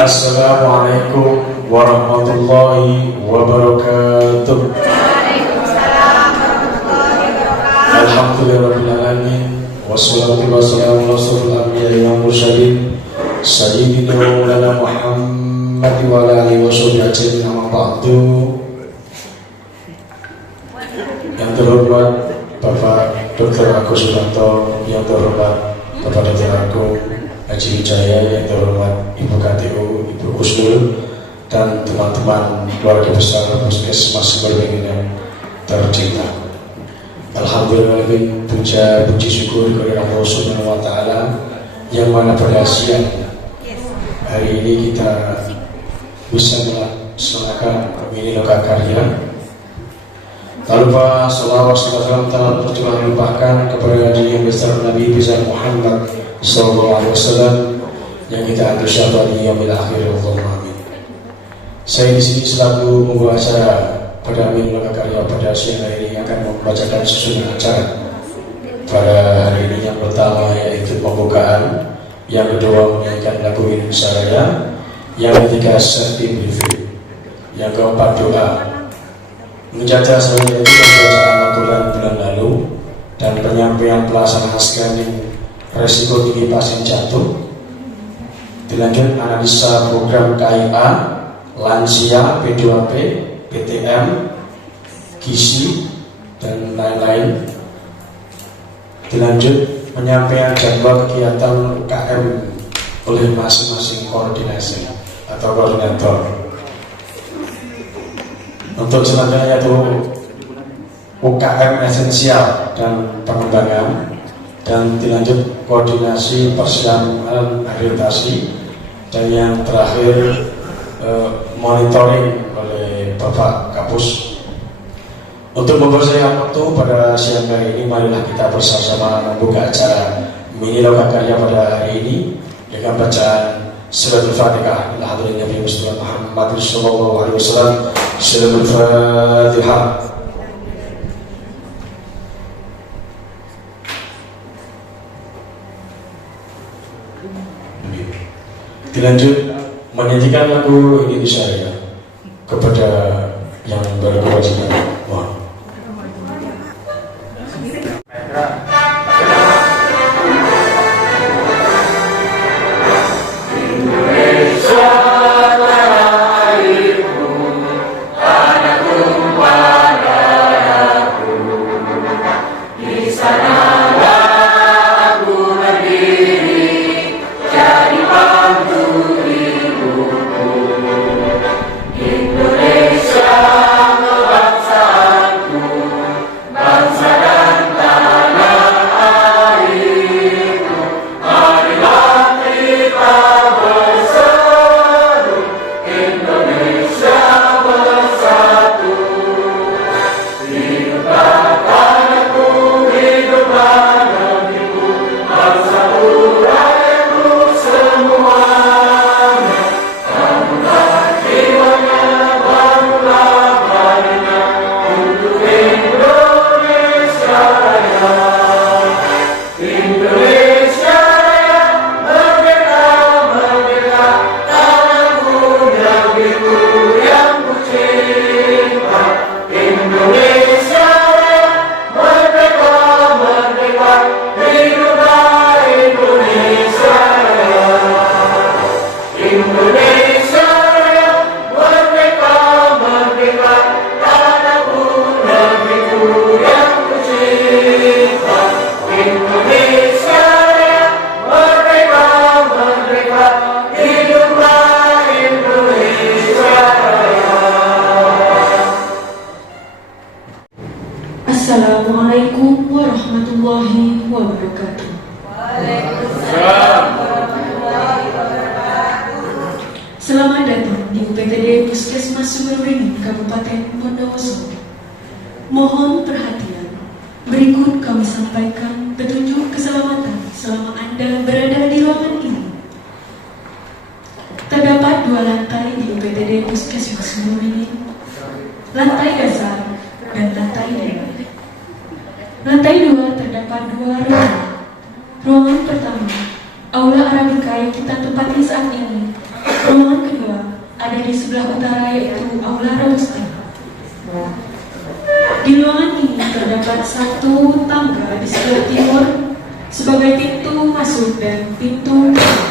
Assalamualaikum warahmatullahi wabarakatuh. Waalaikumsalam warahmatullahi wabarakatuh. Alhamdulillahirrahmanirrahim. Wassalatu wassalamu ala rasulil anbiya'i wal mursalin sayyidina wa maulana Muhammad wa ala alihi wa sahbihi ajmain, amma ba'du. Yang terhormat Bapak Dr. Agus Sutanto, yang terhormat Bapak Dr. Agung Haji Wijaya, yang terhormat Ibu KTU, Ibu Kusnul, dan teman-teman keluarga besar Puskesmas Sumberbeng yang tercinta. Alhamdulillah, puji syukur kepada Allah Subhanahu wa Ta'ala yang mana pada siang hari ini kita bisa melaksanakan mini loka karya. Tak lupa salawat serta salam tercurah limpahkan kepada Nabi yang besar Nabi besar Muhammad sallallahu alaihi wasallam yang kita anggap syafaat di yaumil akhir. Allahumma amin. Saya di sini selaku membawa acara pada mini loka karya pada siang hari ini akan membacakan susunan acara pada hari ini. Yang pertama yaitu pembukaan, yang kedua menyanyikan lagu Indonesia Raya, yang ketiga safety briefing, yang keempat doa. Menjaga saya itu pembacaan bulan lalu dan penyampaian pelaksanaan scanning resiko tinggi pasien jantung. Dilanjut analisa program KIA, lansia, P2P, PTM, gizi, dan lain-lain. Dilanjut penyampaian jadwal kegiatan UKM oleh masing-masing koordinasi atau koordinator. Untuk selanjutnya yaitu UKM esensial dan pengembangan, dan dilanjut koordinasi persiapan akreditasi, dan yang terakhir monitoring oleh Bapak Kapus. Untuk mempersiapkan waktu pada siang hari ini, marilah kita bersama-sama membuka acara mini loka karya pada hari ini dengan bacaan Surat Al-Fatihah. Alhamdulillah Nabi Muhammad sallallahu alaihi wasallam. Surat Al-Fatihah. Dilanjut menyanyikan lagu Indonesia Raya kepada yang berkewajiban. Mohon. Assalamualaikum warahmatullahi wabarakatuh. Waalaikumsalam warahmatullahi wabarakatuh. Selamat datang di UPTD Puskesmas Sumberbeng, Kabupaten Bondowoso. Mohon perhatian. Berikut kami sampaikan petunjuk keselamatan selama Anda berada di ruangan ini. Terdapat 2 lantai di UPTD Puskesmas Sumberbeng, lantai dasar dan lantai 2. Lantai 2 terdapat 2 ruangan. Ruangan pertama, Aula Arabika yang kita tempati saat ini, Ruangan kedua ada di sebelah utara, yaitu Aula Robusta. Di ruangan ini terdapat satu tangga di sebelah timur sebagai pintu masuk dan pintu keluar.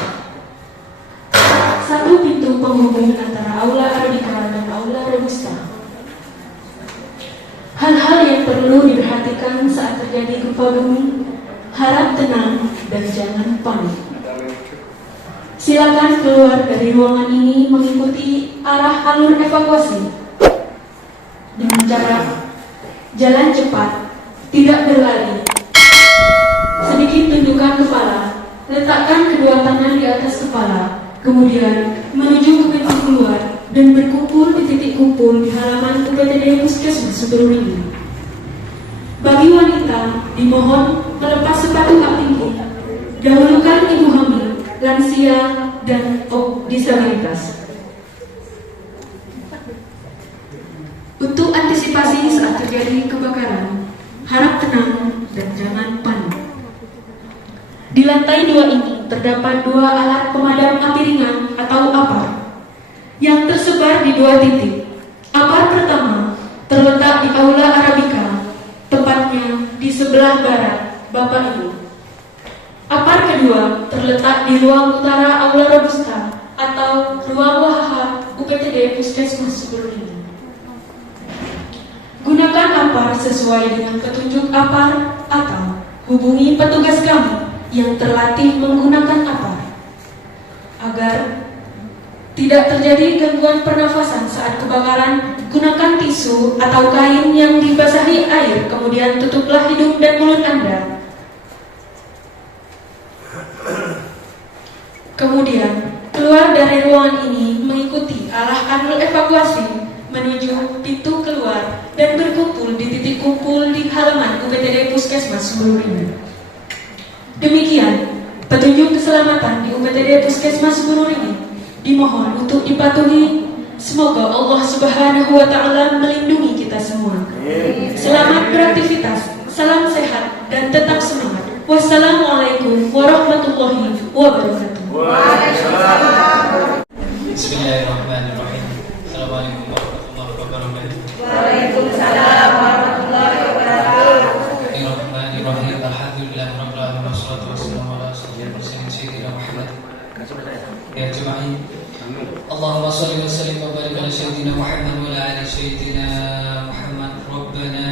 Satu pintu penghubung antara Aula Arabica dan Aula Robusta. Hal-hal yang perlu diperhatikan saat terjadi gempa bumi: harap tenang dan jangan panik. Silakan keluar dari ruangan ini mengikuti arah alur evakuasi dengan cara jalan cepat, tidak berlari. Sedikit tundukkan kepala, letakkan kedua tangan di atas kepala, kemudian menuju ke pintu keluar dan berkumpul di titik kumpul di halaman UPTD Puskesmas Suberwini. Bagi wanita, dimohon melepas sepatu kaki tinggi. Dahulukan ibu hamil, lansia, dan disabilitas. Untuk antisipasi saat terjadi kebakaran, harap tenang dan jangan panik. Di lantai 2 ini terdapat 2 alat pemadam api ringan atau APAR yang tersebar di 2 titik. APAR pertama terletak di Aula Arabica, tepatnya di sebelah barat Bapak Ibu. APAR kedua terletak di ruang utara Aula Robusta atau ruang WHH UPTD Puskesmas Suberwini. Gunakan APAR sesuai dengan petunjuk APAR atau hubungi petugas kami yang terlatih menggunakan APAR. Agar tidak terjadi gangguan pernafasan saat kebakaran, gunakan tisu atau kain yang dibasahi air, kemudian tutuplah hidung dan mulut Anda. Kemudian, keluar dari ruangan ini mengikuti arah alur evakuasi menuju pintu keluar dan berkumpul di titik kumpul di halaman UPTD Puskesmas Suberwini. Demikian petunjuk keselamatan di UPTD Puskesmas Suberwini dimohon untuk dipatuhi. Semoga Allah Subhanahu wa Ta'ala melindungi kita semua. Selamat beraktivitas, salam sehat dan tetap semangat. Wassalamualaikum warahmatullahi wabarakatuh. Bismillahirrahmanirrahim. Assalamualaikum warahmatullahi wabarakatuh. Waalaikumsalam warahmatullahi wabarakatuh. Bismillahirrahmanirrahim. Alhamdulillah rabbil alamin wassalatu wassalamu ala sayyidina Muhammad. Ya jemaah, Allahumma shalli wa sallim wa barik ala sayyidina Muhammad wa ala ali sayyidina Muhammad. Rabbana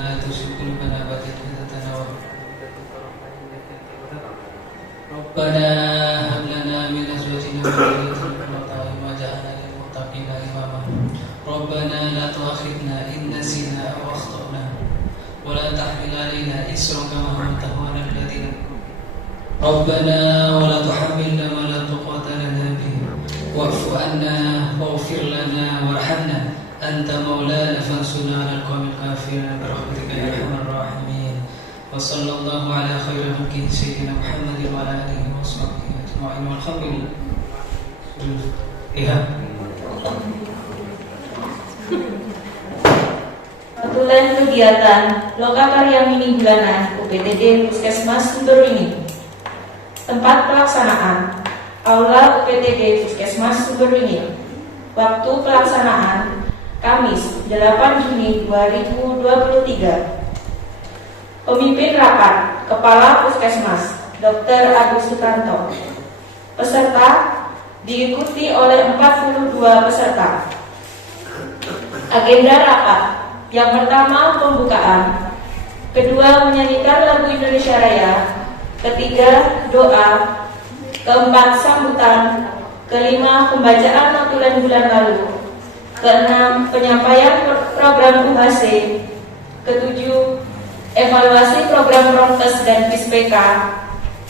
la tuzigh qulubana ba'da idh hadaytana wa Rabbana hab lana min azwajina wa dhurriyyatina qurrata a'yun waj'alna lil muttaqina imama. Rabbana la tu'akhidhna in nasina aw akhtana wa la tahmil 'alaina isran kama hamaltahu 'alal ladzina Rabbana wa la tuhammilna ma la taqata lana bihi wa'fu 'anna waghfir lana warhamna anta maulana fansurna 'alal qawmil kafirin bi rahmatika ya arhamar rahimin. Wa sallallahu ala khairil khalqi sayyidina Muhammadin wa ala alihi wa sahbihi ajma'in walhamdulillah. Kebetulan kegiatan Lokakarya Mini Bulanan UPTD Puskesmas Suberwini. Tempat pelaksanaan Aula UPTD Puskesmas Suberwini. Waktu pelaksanaan Kamis 8 Juni 2023. Pemimpin rapat Kepala Puskesmas Dr. Agus Sutanto. Peserta diikuti oleh 42 peserta. Agenda rapat: yang pertama pembukaan, kedua menyanyikan lagu Indonesia Raya, ketiga doa, keempat sambutan, kelima pembacaan notulen bulan lalu, keenam penyampaian program UHC, ketujuh evaluasi program Promkes dan PISPK,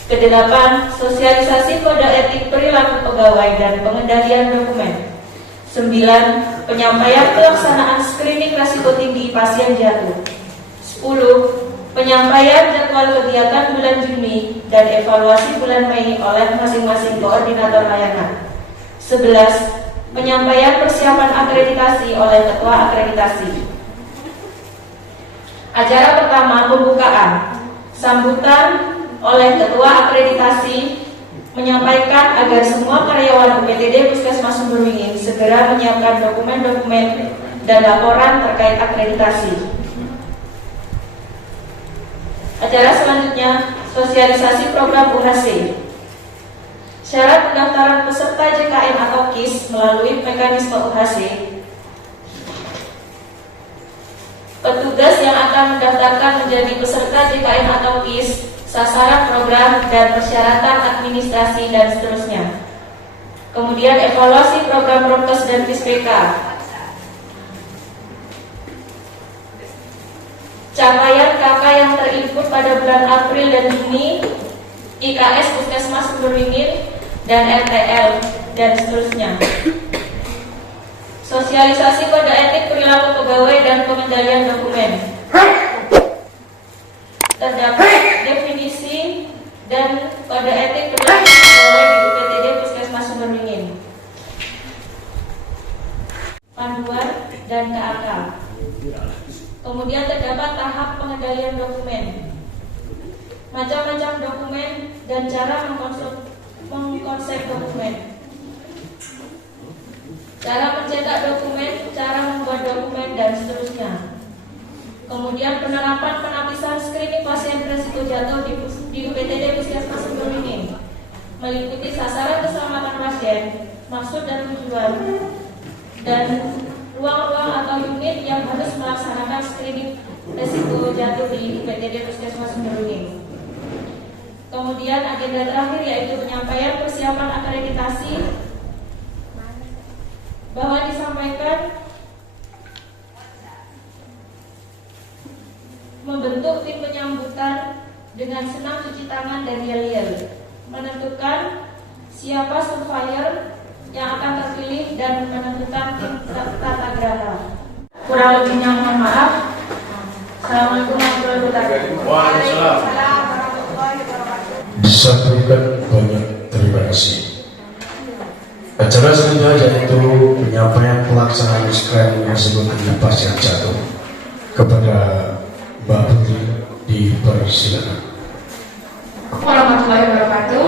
kedelapan sosialisasi kode etik perilaku pegawai dan pengendalian dokumen, 9 penyampaian pelaksanaan screening risiko tinggi pasien jatuh, 10 penyampaian jadwal kegiatan bulan Juni dan evaluasi bulan Mei oleh masing-masing koordinator layanan, 11 penyampaian persiapan akreditasi oleh ketua akreditasi. Acara pertama pembukaan, sambutan oleh ketua akreditasi menyampaikan agar semua karyawan UPTD Puskesmas Sumberwingin segera menyiapkan dokumen-dokumen dan laporan terkait akreditasi. Acara selanjutnya, sosialisasi program UHC. Syarat pendaftaran peserta JKN atau KIS melalui mekanisme UHC. Petugas yang akan mendaftarkan menjadi peserta JKN atau KIS, sasaran program dan persyaratan administrasi dan seterusnya. Kemudian evaluasi program prokes dan PISPK. Capaian KK yang terinput pada bulan April dan Juni, IKS Puskesmas Sumberwingin dan RTL dan seterusnya. Sosialisasi kode etik perilaku pegawai dan pengendalian dokumen. Terdapat definisi dan kode etik perilaku pegawai di UPTD Puskesmas Sumberwingin, panduan dan KAK. Kemudian terdapat tahap pengendalian dokumen, macam-macam dokumen dan cara mengkonsep dokumen, cara mencetak dokumen, cara membuat dokumen dan seterusnya. Kemudian penerapan penapisan screening pasien berisiko jatuh di UPTD Puskesmas Sumberwingin, meliputi sasaran keselamatan pasien, maksud dan tujuan, dan ruang-ruang atau unit yang harus melaksanakan screening risiko jatuh di UPTD Puskesmas Sumberwingin. Kemudian agenda terakhir yaitu penyampaian persiapan akreditasi, bahwa disampaikan membentuk tim penyambutan dengan senam cuci tangan dan yel-yel, menentukan siapa surveyor yang akan terpilih dan menentukan tim tata graha. Kurang lebihnya mohon maaf. Assalamualaikum warahmatullahi wabarakatuh. Waalaikumsalam. Disampaikan banyak terima kasih. Acara selanjutnya yaitu penyampaian pelaksanaan screening yang sebelumnya pasien jatuh. Kepada Mbak Putri dipersilakan. Warahmatullahi wabarakatuh.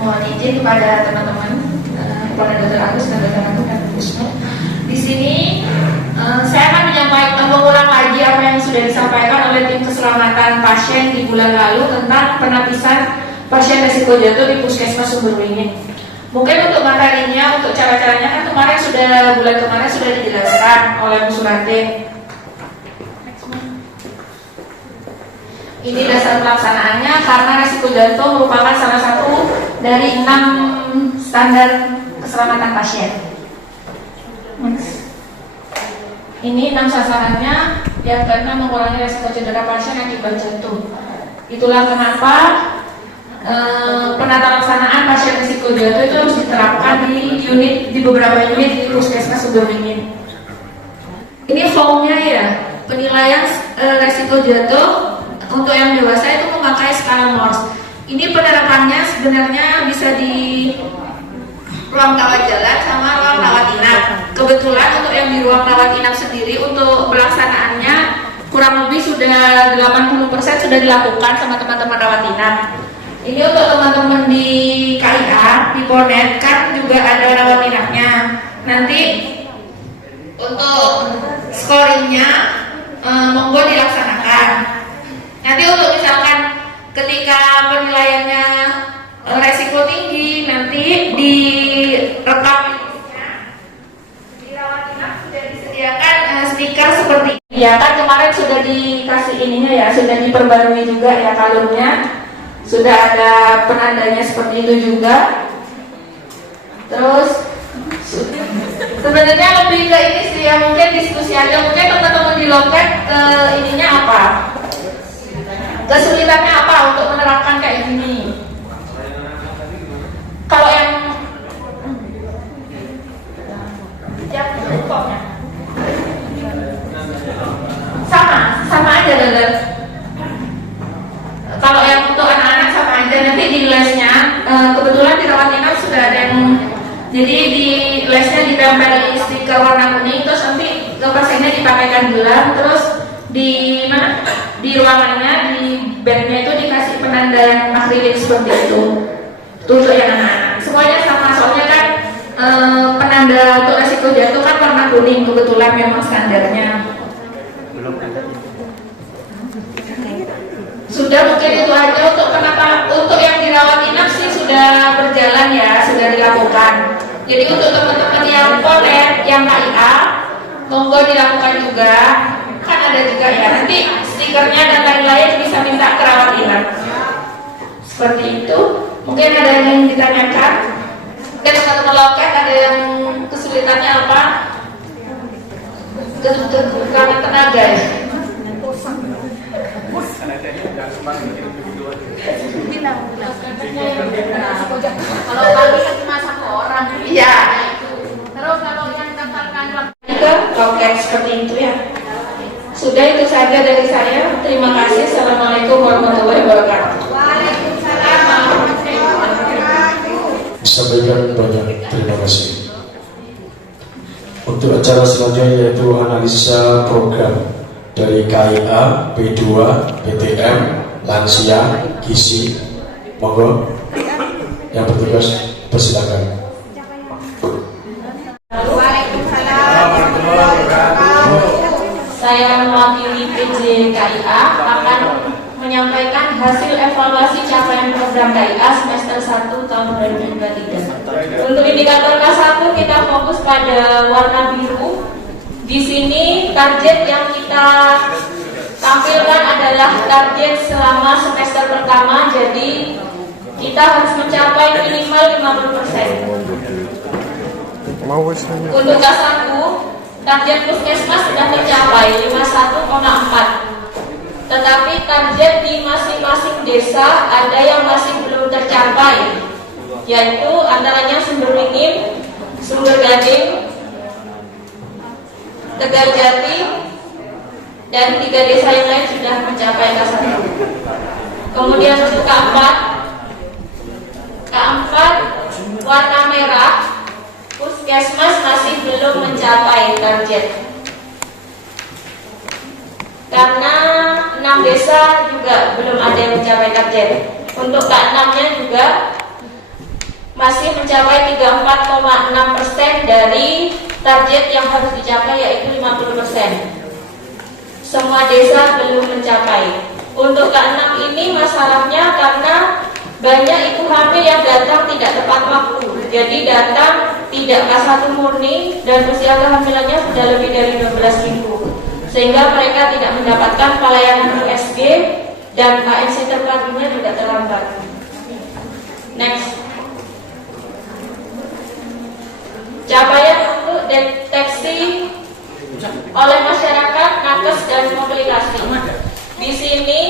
Mohon izin kepada teman-teman, kepada Dr. Agus dan Dr. Agus dan Kusno. Di sini saya akan mengulang lagi apa yang sudah disampaikan oleh tim keselamatan pasien di bulan lalu tentang penapisan pasien risiko jatuh di Puskesmas Sumberwingin. Mungkin untuk materinya, untuk cara-caranya kan bulan kemarin sudah dijelaskan oleh Bu Surate. Ini dasar pelaksanaannya karena risiko jantung merupakan salah satu dari 6 standar keselamatan pasien. Ini 6 sasarannya. Yang keenam, mengurangi risiko cedera pasien akibat jantung. Itulah kenapa penata laksanaan pasien risiko jatuh itu harus diterapkan di beberapa unit di Puskesmas Sumberwingin. Ini formnya ya, penilaian risiko jatuh. Untuk yang dewasa itu memakai skala Morse. Ini penerapannya sebenarnya bisa di ruang rawat jalan sama ruang rawat inap. Kebetulan untuk yang di ruang rawat inap sendiri untuk pelaksanaannya kurang lebih sudah 80% sudah dilakukan sama teman-teman rawat inap. Ini untuk teman-teman di KIA, di Ponet kan juga ada rawat inapnya. Nanti untuk scoringnya monggo dilaksanakan. Nanti untuk misalkan ketika penilaiannya resiko tinggi, nanti direkam di rawat inap sudah disediakan stiker seperti ini. Ya kan kemarin sudah dikasih ininya ya, sudah diperbarui juga ya kalungnya, sudah ada penandanya seperti itu juga. Terus sebenarnya lebih ke ini sih ya, mungkin diskusi aja, mungkin teman-teman di loket ininya apa? Kesulitannya apa untuk menerapkan kayak gini? Kalau yang pokoknya sama aja Dada. Kalau yang untuk anak-anak sama aja, nanti di lesnya kebetulan di rawat inap sudah ada yang, jadi di lesnya ditempel stiker warna kuning, terus nanti ke pasiennya dipakaikan gelang, terus di mana? Di ruangannya, di bednya itu dikasih penanda yang akrilik seperti itu. Itu untuk yang anak-anak. Semuanya sama, soalnya kan penanda untuk resiko jatuh kan warna kuning, kebetulan memang standarnya. Sudah, mungkin itu aja untuk untuk yang dirawat inap sih sudah berjalan ya, sudah dilakukan. Jadi untuk teman-teman yang ponet, yang KIA, monggo dilakukan juga. Kan ada juga ya, nanti stikernya dan lain-lain bisa minta ke rawat inap. Seperti itu. Mungkin ada yang ditanyakan. Dan teman-teman loket ada yang kesulitannya apa? Kekurangan tenaga ya. Kalau pagi kan cuma 1 orang. Iya. Terus kalau yang daftarkan Ke loket seperti itu ya. Sudah, itu saja dari saya. Terima kasih. Assalamualaikum warahmatullahi wabarakatuh. Disampaikan banyak terima kasih. Untuk acara selanjutnya yaitu analisa program dari KIA, P2, PTM, lansia, gizi. Monggo yang bertugas persilakan. Saya mewakili PJ KIA akan menyampaikan hasil evaluasi capaian program KIA semester 1 tahun 2023. Untuk indikator K1 kita fokus pada warna biru. Di sini target yang kita tampilkan adalah target selama semester pertama, jadi kita harus mencapai minimal 50%. Untuk K1, target puskesmas sudah tercapai 51,4. Tetapi target di masing-masing desa ada yang masih belum tercapai, yaitu antaranya Sumber Wingin, Sumber Gading, Tegal Jati, dan 3 desa yang lain sudah mencapai K1. Kemudian untuk K4 warna merah, puskesmas masih belum mencapai target. Karena 6 desa juga belum ada yang mencapai target. Untuk K6-nya juga masih mencapai 34,6% dari target yang harus dicapai, yaitu 50%. Semua desa belum mencapai. Untuk K6 ini masalahnya karena banyak ibu hamil yang datang tidak tepat waktu. Jadi datang tidak K1 murni dan usia kehamilannya sudah lebih dari 12 minggu, sehingga mereka tidak mendapatkan pelayanan USG dan ANC terpadunya juga terlambat. Next. Capaian untuk deteksi oleh masyarakat, nakes, dan komplikasi. Di sini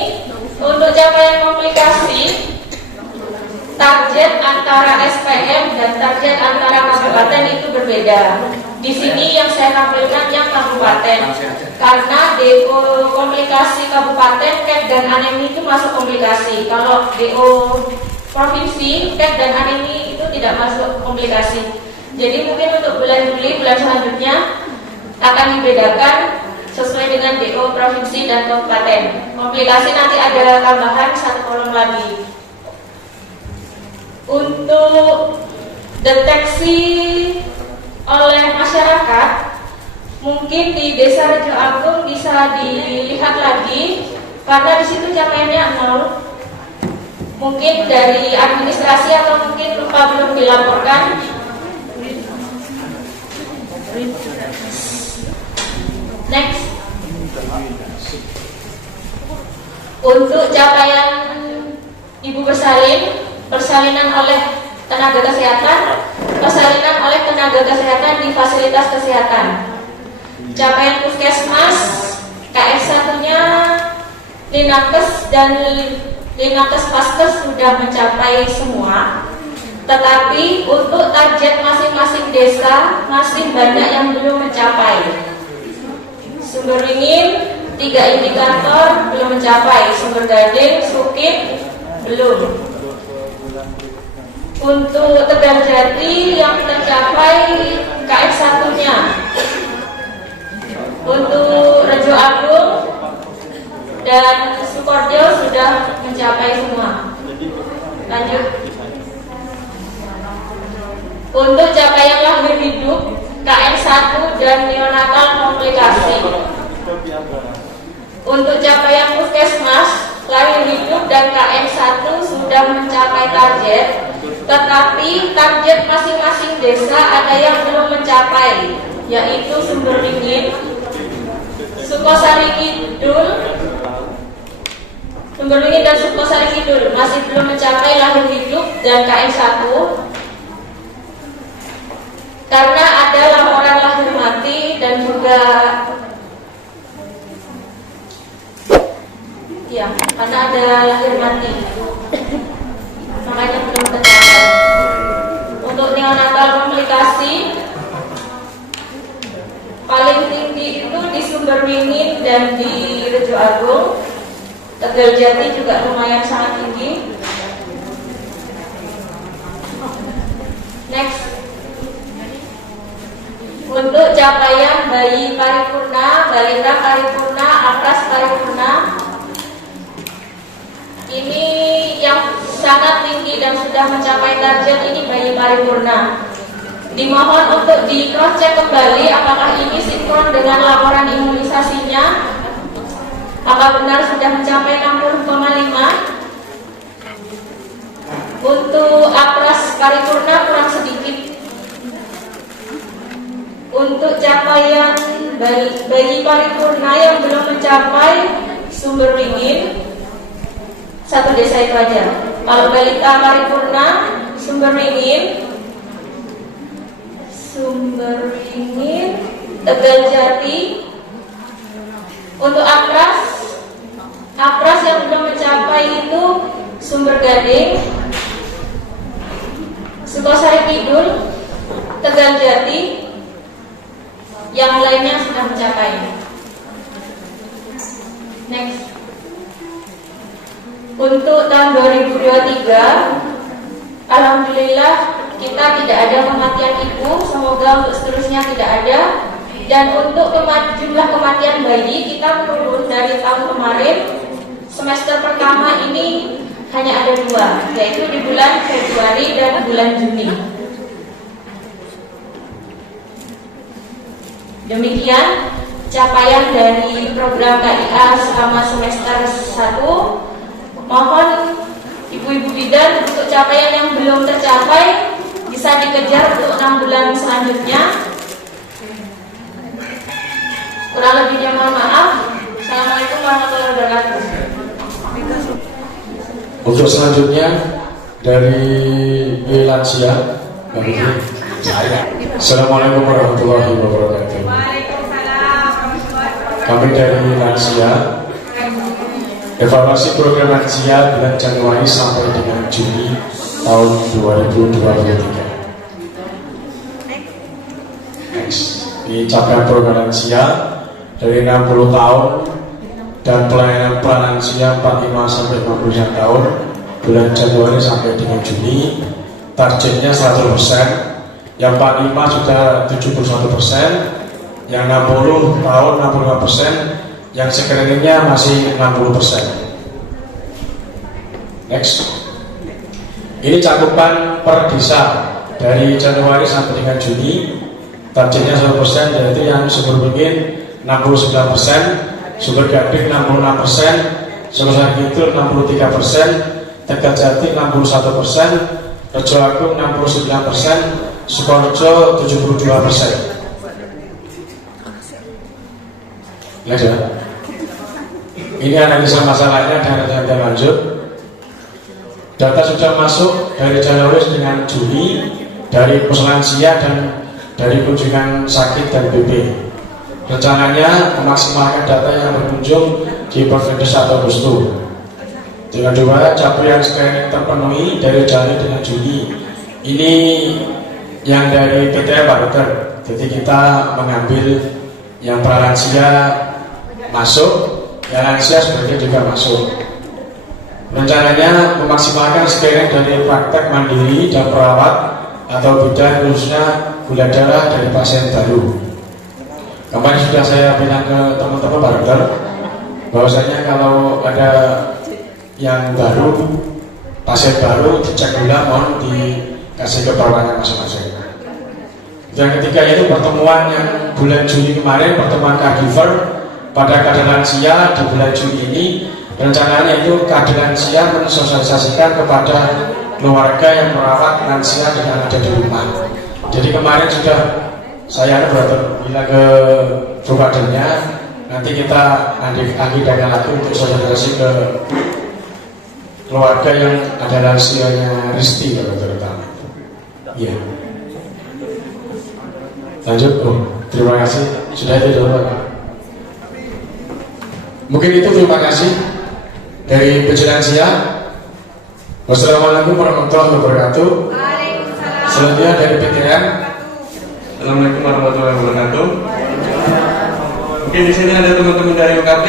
untuk capaian komplikasi, target antara SPM dan target antara kabupaten itu berbeda. Di sini yang saya tampilkan yang kabupaten, karena DO komplikasi kabupaten, KET dan anemi itu masuk komplikasi. Kalau DO provinsi, KET dan anemi itu tidak masuk komplikasi. Jadi mungkin untuk bulan Juli, bulan selanjutnya akan dibedakan sesuai dengan DO provinsi dan kabupaten. Komplikasi nanti ada tambahan 1 kolom lagi. Untuk deteksi oleh masyarakat, mungkin di Desa Rejo Agung bisa dilihat lagi karena di situ capaiannya 0. Mungkin dari administrasi atau mungkin lupa belum dilaporkan. Next. Untuk capaian ibu bersalin, persalinan oleh tenaga kesehatan, persalinan oleh tenaga kesehatan di fasilitas kesehatan. Capaian puskesmas, KF1-nya, Linakes dan Linakes Paskes sudah mencapai semua. Tetapi untuk target masing-masing desa masih banyak yang belum mencapai. Sumber Wingin 3 indikator belum mencapai, Sumber Gading, Sukit belum. Untuk Tegal Jati yang tercapai KF1-nya. Untuk Rejo Agung dan Sukoharjo sudah mencapai semua. Lanjut. Untuk capaian lahir hidup, KN1 dan neonatal komplikasi. Untuk capaian puskesmas, lahir hidup dan KN1 sudah mencapai target, tetapi target masing-masing desa ada yang belum mencapai, yaitu Sumberringin, Sukosari Kidul, Sumberringin dan Sukosari Kidul masih belum mencapai lahir hidup dan KN1 karena ada laporan lahir mati dan juga ya, karena ada lahir mati, makanya belum tercapai. Untuk neonatal komplikasi paling tinggi itu di Sumberringin dan di Rejo Agung. Tegal Jati juga lumayan sangat tinggi. Next. Untuk capaian bayi paripurna, balita paripurna, apras paripurna, ini yang sangat tinggi dan sudah mencapai target ini bayi paripurna. Dimohon untuk di cross check kembali apakah ini sinkron dengan laporan imunisasinya. Apakah benar sudah mencapai 60,5? Untuk apras paripurna kurang sedikit. Untuk capaian bayi paripurna yang belum mencapai Sumberringin, satu desa itu aja. Kalau balita paripurna Sumberringin, Tegal Jati. Untuk apras yang belum mencapai itu Sumber Gading, Sukosari Kidul, Tegal Jati. Yang lainnya sudah mencapai. Next. Untuk tahun 2023, alhamdulillah kita tidak ada kematian ibu. Semoga untuk seterusnya tidak ada. Dan untuk jumlah kematian bayi kita menurun dari tahun kemarin. Semester pertama ini hanya ada 2, yaitu di bulan Februari dan bulan Juni. Demikian capaian dari program KIA selama semester 1. Mohon ibu-ibu bidan untuk capaian yang belum tercapai bisa dikejar untuk 6 bulan selanjutnya. Kurang lebihnya mohon maaf. Assalamualaikum warahmatullahi wabarakatuh. Untuk selanjutnya dari lansia, Assalamualaikum warahmatullahi wabarakatuh. Kami dari lansia, evaluasi program lansia bulan Januari sampai dengan Juni tahun 2023. Next, ini capaian program lansia dari 60 tahun dan pelayanan lansia 45 sampai 59 tahun bulan Januari sampai dengan Juni. Targetnya 100%. Yang 45 sudah 71%, yang 60 tahun 65%, yang screeningnya masih 60%. Next. Ini cakupan per desa dari Januari sampai dengan Juni. Targetnya 100%, yaitu yang Sumberringin 69%, Sumber Gading 66%, Sukosari Kidul 63%, Tegal Jati 61%, Rejo Agung 69%, Sukorejo 72%. Next ya. Ini analisa masalahnya dan tindak lanjut. Data sudah masuk dari Januari dengan Juni dari puskeslansia dan dari kunjungan sakit dan BB. Rencananya memaksimalkan data yang berkunjung di Pervendes atau Gustu. Dengan dua capaian screening terpenuhi dari Januari dengan Juni. Ini yang dari PTM Pak Dokter. Jadi kita mengambil yang pralansia masuk, yang lansia sebenarnya juga masuk. Rencananya memaksimalkan screening dari praktek mandiri dan perawat atau bidan khususnya gula darah dari pasien baru. Kemarin sudah saya bilang ke teman-teman Pak Dokter bahwasanya kalau ada yang baru pasien baru dicek gula, mohon dikasih ke perorangan masing-masing. Yang ketiga itu pertemuan yang bulan Juni kemarin, pertemuan caregiver pada kader lansia di bulan Juni ini. Rencananya itu kader lansia mensosialisasikan kepada keluarga yang merawat lansia dengan ada di rumah. Jadi kemarin sudah saya bilang ke providernya, nanti kita agih-agihkan lagi untuk sosialisasi ke keluarga yang ada lansianya Risti terutama. Iya. Lanjut, terima kasih. Sudah itu dulu. Mungkin itu, terima kasih dari Penjelansia. Wassalamualaikum warahmatullahi wabarakatuh. Selanjutnya dari PTN. Assalamualaikum warahmatullahi wabarakatuh. Mungkin di sini ada teman-teman dari UKP.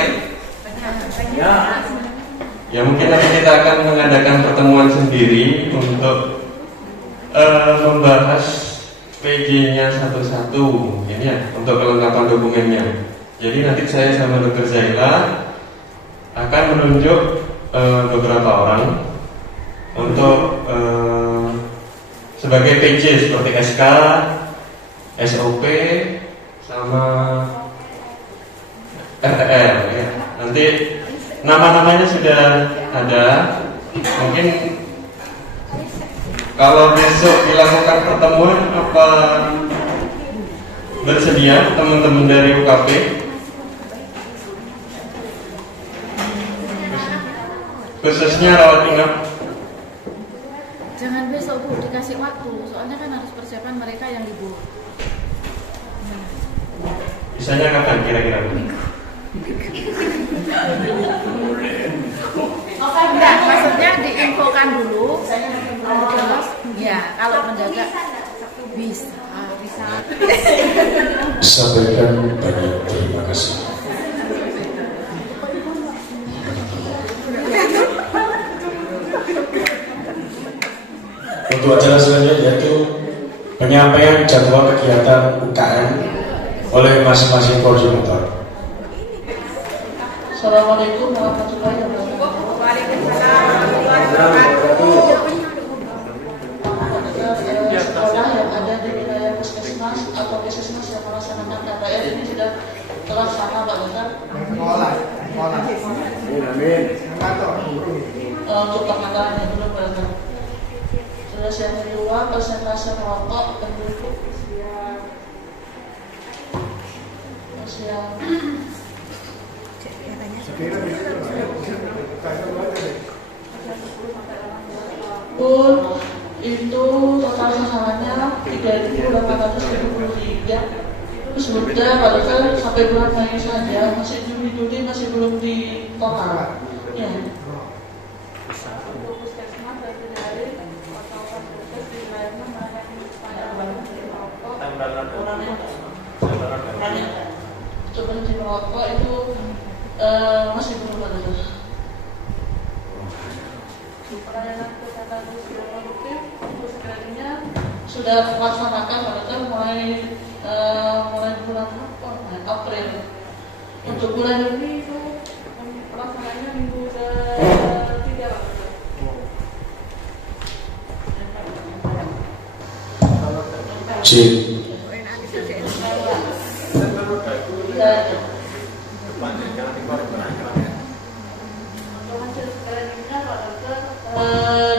Ya mungkin nanti kita akan mengadakan pertemuan sendiri untuk membahas PJ-nya satu-satu, ini ya, untuk kelengkapan dokumennya. Jadi nanti saya sama Dr. Zaila akan menunjuk beberapa orang untuk sebagai PJ seperti SK, SOP, sama RTL. Ya. Nanti nama-namanya sudah ada. Mungkin kalau besok dilakukan pertemuan, apa bersedia teman-teman dari UKP? Khususnya rawat inap. Jangan besok Bu, dikasih waktu. Soalnya kan harus persiapan mereka yang libur. Bisanya kapan kira-kira? Enggak, maksudnya diinfokan dulu. Terus, ya kalau mendadak bisa. Sampaikan banyak terima kasih. Untuk acara selanjutnya yaitu penyampaian jadwal kegiatan UKM oleh masing-masing koordinator. Assalamualaikum warahmatullahi wabarakatuh. Sekolah yang ada di wilayah puskesmas atau puskesmas yang melaksanakan KPR ini sudah terlaksana Pak Dokter. Untuk pengantarannya dulu Pak Dokter. Terus yang kedua persentase merokok penduduk usia pun itu total sasarannya 3.873. Sudah Pak Dokter sampai bulan Mei saja, masih Juni masih belum di total. Ya. Untuk berhenti merokok itu masih belum Pak Dokter. Pelayanan kesehatan usia produktif untuk sekalinya sudah melaksanakan Pak Dokter mulai bulan April. Untuk bulan ini itu pelaksanaannya minggu ke-3 Pak Dokter.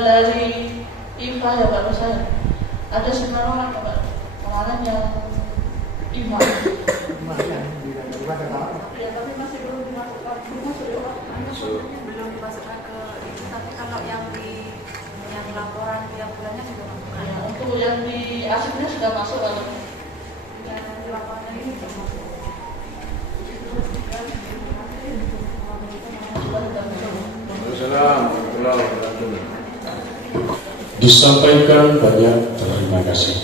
Dari IFA ya Pak Dokter, ada 9 orang Pak kemarin yang IFA. Ya tapi masih belum dimasukkan, belum dimasukkan ke itu. Tapi kalau yang laporan tiap bulannya sudah masuk. Ya, untuk yang di asiknya sudah masuk kalau yang di laporannya ini sudah masuk. Disampaikan banyak terima kasih.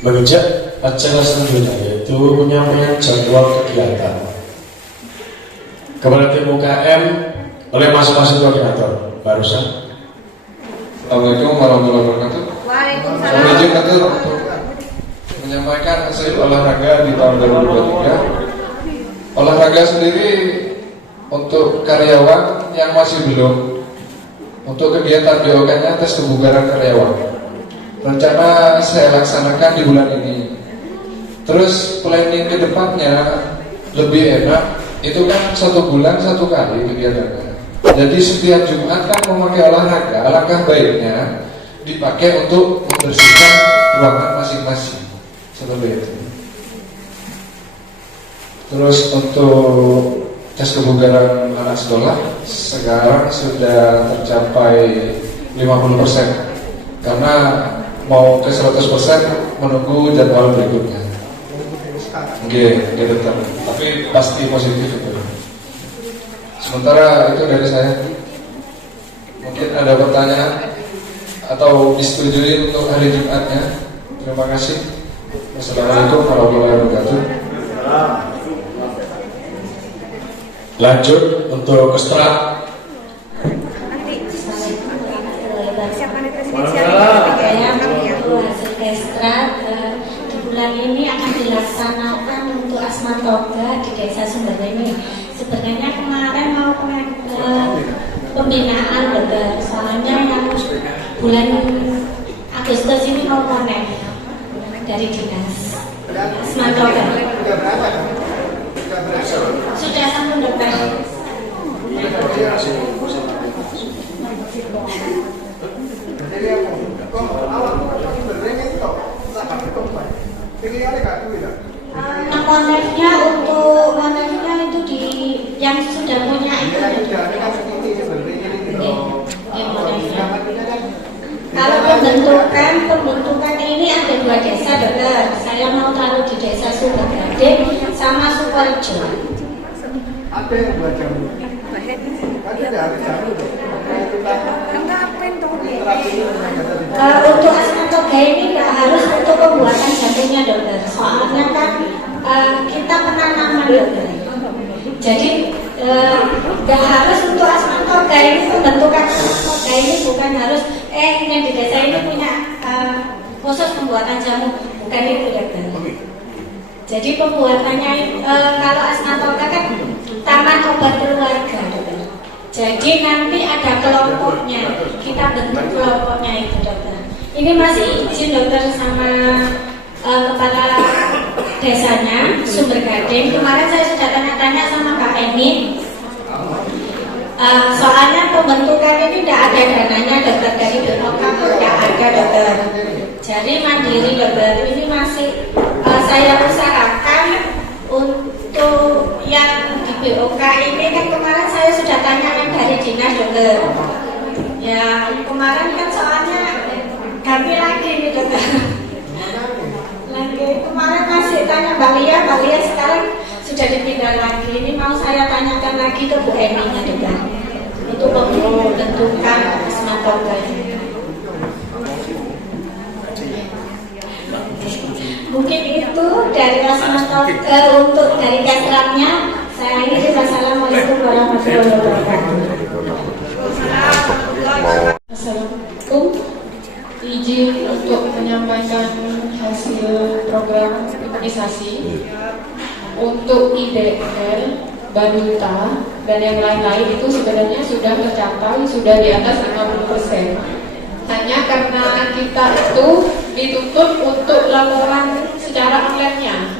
Mengejak acara selanjutnya yaitu penyampaian jadwal kegiatan kepada tim UKM oleh masing-masing koordinator. Barusan. Assalamualaikum warahmatullahi wabarakatuh. Waalaikumsalam. Saya izin untuk menyampaikan hasil olahraga di tahun 2023. Olahraga sendiri untuk karyawan yang masih belum Untuk kegiatan BOK-nya tes kebugaran karyawan. Rencana saya laksanakan di bulan ini. Terus planning ke depannya lebih enak. Itu kan 1 bulan 1 kali kegiatannya. Jadi setiap Jumat kan memakai olahraga. Alangkah baiknya dipakai untuk membersihkan ruangan masing-masing. Seperti itu. Terus untuk tes kebugaran anak sekolah sekarang sudah tercapai 50%. Karena mau ke 100% menunggu jadwal berikutnya. Oke, tetap. Tapi pasti positif itu. Sementara itu dari saya. Mungkin ada pertanyaan atau disetujui untuk hari Jumatnya. Terima kasih. Wassalamualaikum warahmatullahi wabarakatuh. Lanjut untuk keserat. Saya untuk hasil kesrat di bulan ini akan dilaksanakan untuk Asma Toga di Desa Sumberweni. Sebenarnya kemarin mau pembinaan dokter, soalnya yang bulan Agustus ini mau konek dari dinas Asma Toga. Sudah sambung dokter. Koneknya untuk koneknya itu di yang sudah punya itu. Kalau pembentukan ini ada 2 desa dokter. Saya mau taruh di Desa Sumbergade sama Sukorejo. Ada yang 2 jam. Untuk Asma Toga ini nggak harus untuk pembuatan jantungnya dokter. Soalnya kan kita penanaman dokter. Jadi nggak harus untuk Asma Toga ini pembentukan Asma Toga ini bukan harus yang di desa ini punya khusus pembuatan jamu, bukan itu dokter. Jadi pembuatannya kalau Asma Toga kan taman obat keluarga dokter. Jadi nanti ada kelompoknya, kita bentuk kelompoknya itu dokter. Ini masih izin dokter sama kepala desanya Sumbergade. Kemarin saya sudah tanya-tanya sama Kak Eni. Soalnya pembentukan ini tidak ada dananya dokter, dari BOK itu tidak ada dokter. Jadi mandiri dokter. Ini masih saya usahakan untuk yang di BOK ini kan kemarin saya sudah tanyakan dari dinas dokter. Ya kemarin kan soalnya ganti lagi nih dokter. Lagi kemarin masih tanya Mbak Lia sekarang sudah dipindah lagi. Ini mau saya tanyakan lagi ke Bu Eni-nya dokter. Untuk pembentukan Asma Toga ini. Mungkin itu dari Asma Toga untuk dari kesratnya. Saya akhiri. Wassalamualaikum warahmatullahi wabarakatuh. Assalamualaikum. Izin untuk menyampaikan hasil program imunisasi untuk IDL, Baduta, dan yang lain-lain itu sebenarnya sudah tercapai, sudah di atas 50%. Hanya karena kita itu dituntut untuk laporan secara online-nya.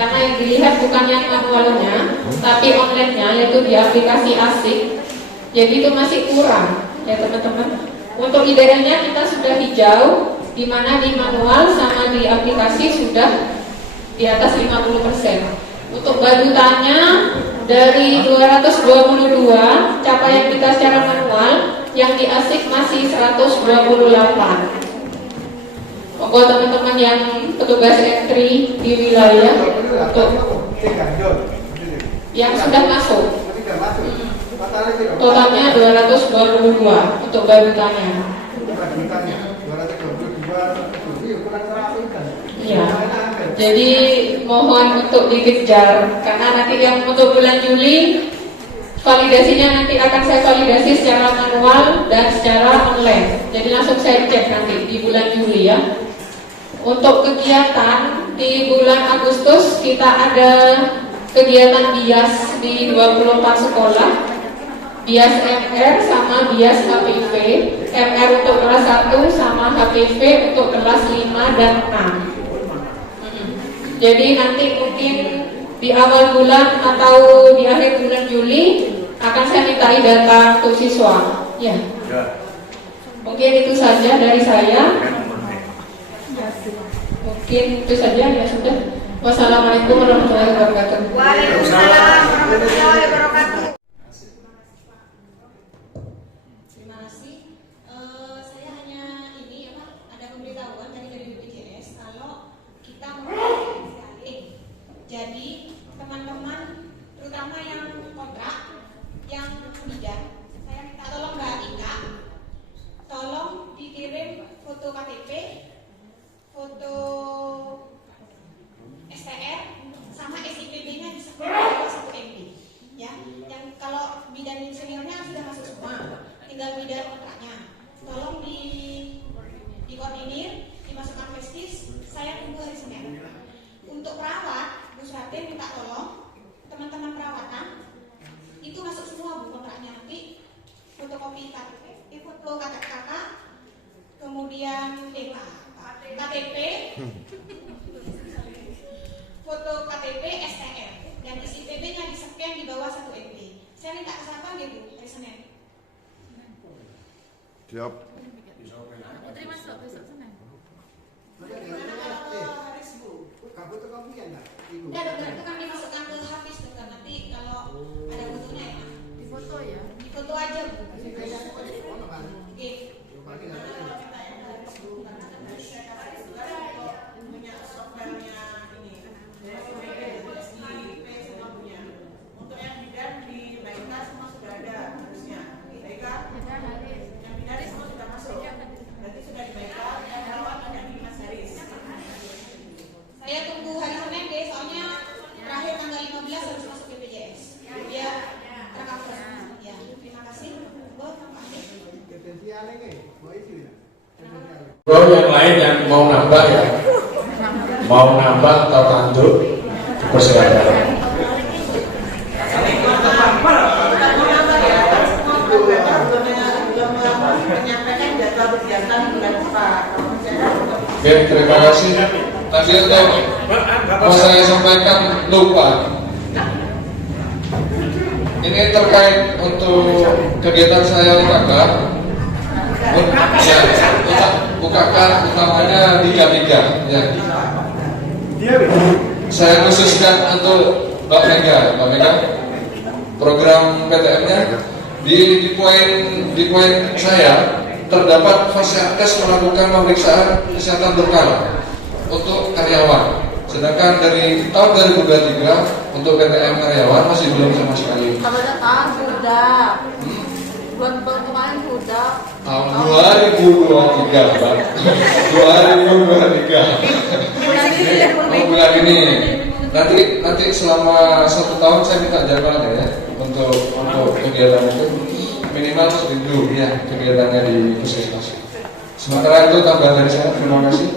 Karena yang dilihat bukan yang manualnya, tapi online-nya, yaitu di aplikasi ASIK. Jadi itu masih kurang, ya teman-teman. Untuk IDL-nya kita sudah hijau, di mana di manual sama di aplikasi sudah di atas 50%. Untuk badutanya dari 222 capaian kita secara manual, yang di ASIK masih 128. Monggo teman-teman yang petugas entry di wilayah untuk yang sudah masuk. Totalnya 222 untuk badutanya. Ya. Jadi mohon untuk dikejar karena nanti yang untuk bulan Juli validasinya nanti akan saya validasi secara manual dan secara online. Jadi langsung saya cek nanti di bulan Juli ya. Untuk kegiatan di bulan Agustus kita ada kegiatan bias di 24 sekolah. bias MR sama bias HPV. MR untuk kelas 1 sama HPV untuk kelas 5 dan 6. Jadi nanti mungkin di awal bulan atau di akhir bulan Juli akan saya mintai data untuk siswa. Ya. Mungkin itu saja dari saya. Mungkin itu saja ya sudah. Wassalamualaikum warahmatullahi wabarakatuh. Waalaikumsalam warahmatullahi wabarakatuh. Terima kasih. Saya hanya ini ya Pak, ada pemberitahuan dari BPJS kalau kita mau sekali. Jadi teman-teman terutama yang kontrak, yang bidang, saya minta tolong Mbak Ika, tolong dikirim foto KTP, foto STR sama SIPB-nya di bawah 1 MB. Ya, yang kalau bidang seniornya sudah masuk semua, tinggal bidang kontraknya. Tolong dikoordinir, dimasukkan festis. Saya tunggu hari Senin. Untuk perawat, Bu Sratin minta tolong teman-teman perawatan itu masuk semua Bu kontraknya, nanti fotokopi KTP, foto KTK, kemudian KTP, foto KTP, STR, dan isi PB-nya di-scan di bawah 1 MB. Saya minta ke siapa gitu hari Senin. Siap. Putri masuk besok Senin. Enggak, dokter, itu kan dimasukkan ke Hafiz, dokter. Nanti kalau ada fotonya ya, Di foto ya. di foto aja Bu. Oke. Untuk yang bidan di Baika semua sudah ada harusnya. Baika, yang bidan semua sudah masuk. Berarti sudah di Baika, yang perawat yang di Mas Haris. Saya tunggu hari Senin deh, soalnya terakhir tanggal 15 harus masuk BPJS. Dia tercover. Ya, terima kasih. Bro, yang lain yang mau nambah ya, mau nambah atau tanduk, persilakan. Menyampaikan jadwal kegiatan bulan depan. Oke, terima kasih. Tadi untuk mau saya sampaikan lupa. Ini terkait untuk kegiatan saya UKK. Ya, UKK utamanya 3 ya. Saya khususkan untuk Mbak Mega. Program PTM-nya di poin saya terdapat fasilitas melakukan pemeriksaan kesehatan berkala untuk karyawan. Sedangkan dari tahun 2023 untuk PTM karyawan masih belum sama sekali. Kabarnya kan sudah. Bulan kemarin sudah. Tahun 2023, Pak. 2023. Bulan ini. Nanti selama 1 tahun saya minta jadwalnya ya untuk kegiatan itu minimal seminggu ya kegiatannya di puskesmas. Sementara itu tambahan dari saya. Terima kasih.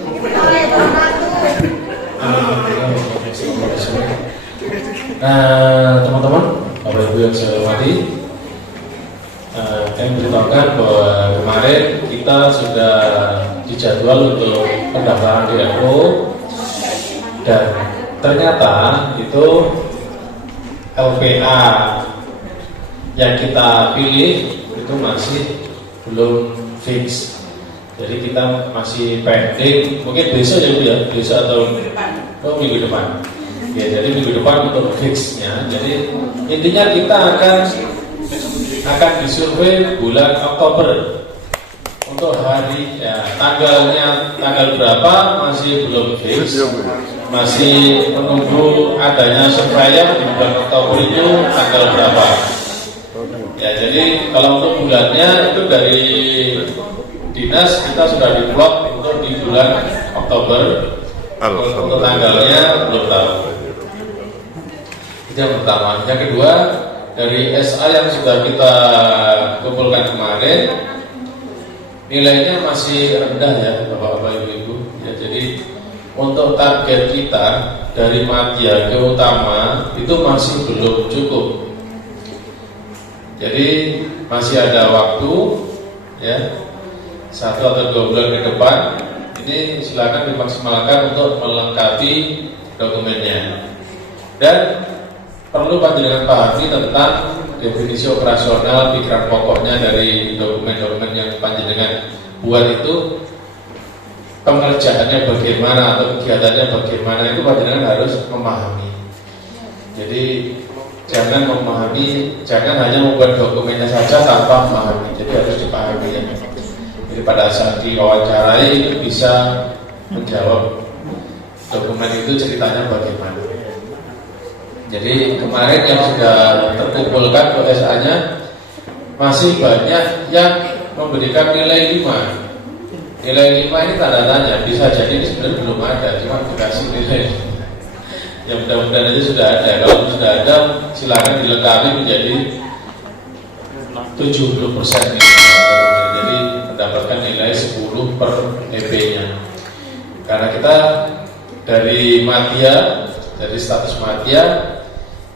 Teman-teman, Bapak Ibu yang saya hormati, kami beritahukan bahwa kemarin kita sudah dijadwal untuk pendaftaran DFO dan ternyata itu LPA yang kita pilih itu masih belum fix. Jadi kita masih pending, mungkin besok ya, besok atau minggu depan. Ya, jadi minggu depan untuk fixnya. Jadi intinya kita akan disurvei bulan Oktober. Untuk hari ya, tanggal berapa masih belum fix. Masih menunggu adanya survei di bulan Oktober itu tanggal berapa. Ya, jadi kalau untuk bulannya itu dari dinas kita sudah diplot untuk di bulan Oktober. Untuk tanggalnya belum tahu. Itu yang pertama. Yang kedua, dari SA yang sudah kita kumpulkan kemarin, nilainya masih rendah ya Bapak-Bapak Ibu-Ibu. Ya, jadi untuk target kita dari madya ke utama itu masih belum cukup. Jadi masih ada waktu ya 1 atau 2 bulan ke depan. Ini silakan dimaksimalkan untuk melengkapi dokumennya. Dan perlu panjenengan pahami tentang definisi operasional, pikiran pokoknya dari dokumen-dokumen yang panjenengan buat itu, pengerjaannya bagaimana atau kegiatannya bagaimana, itu panjenengan harus memahami. Jadi jangan hanya membuat dokumennya saja tanpa memahami. Jadi harus dipahami ya. Jadi pada saat diwawancarai itu bisa menjawab dokumen itu ceritanya bagaimana. Jadi kemarin yang sudah terkumpulkan OSA-nya masih banyak yang memberikan nilai 5. Nilai 5 ini tanda tanya, bisa jadi ini sebenarnya belum ada, cuma dikasih nilai. Yang mudah-mudahan itu sudah ada. Kalau sudah ada, silakan dilengkapi menjadi 70% ini. Jadi mendapatkan nilai 10 per EP-nya. Karena kita dari madya, dari status madya,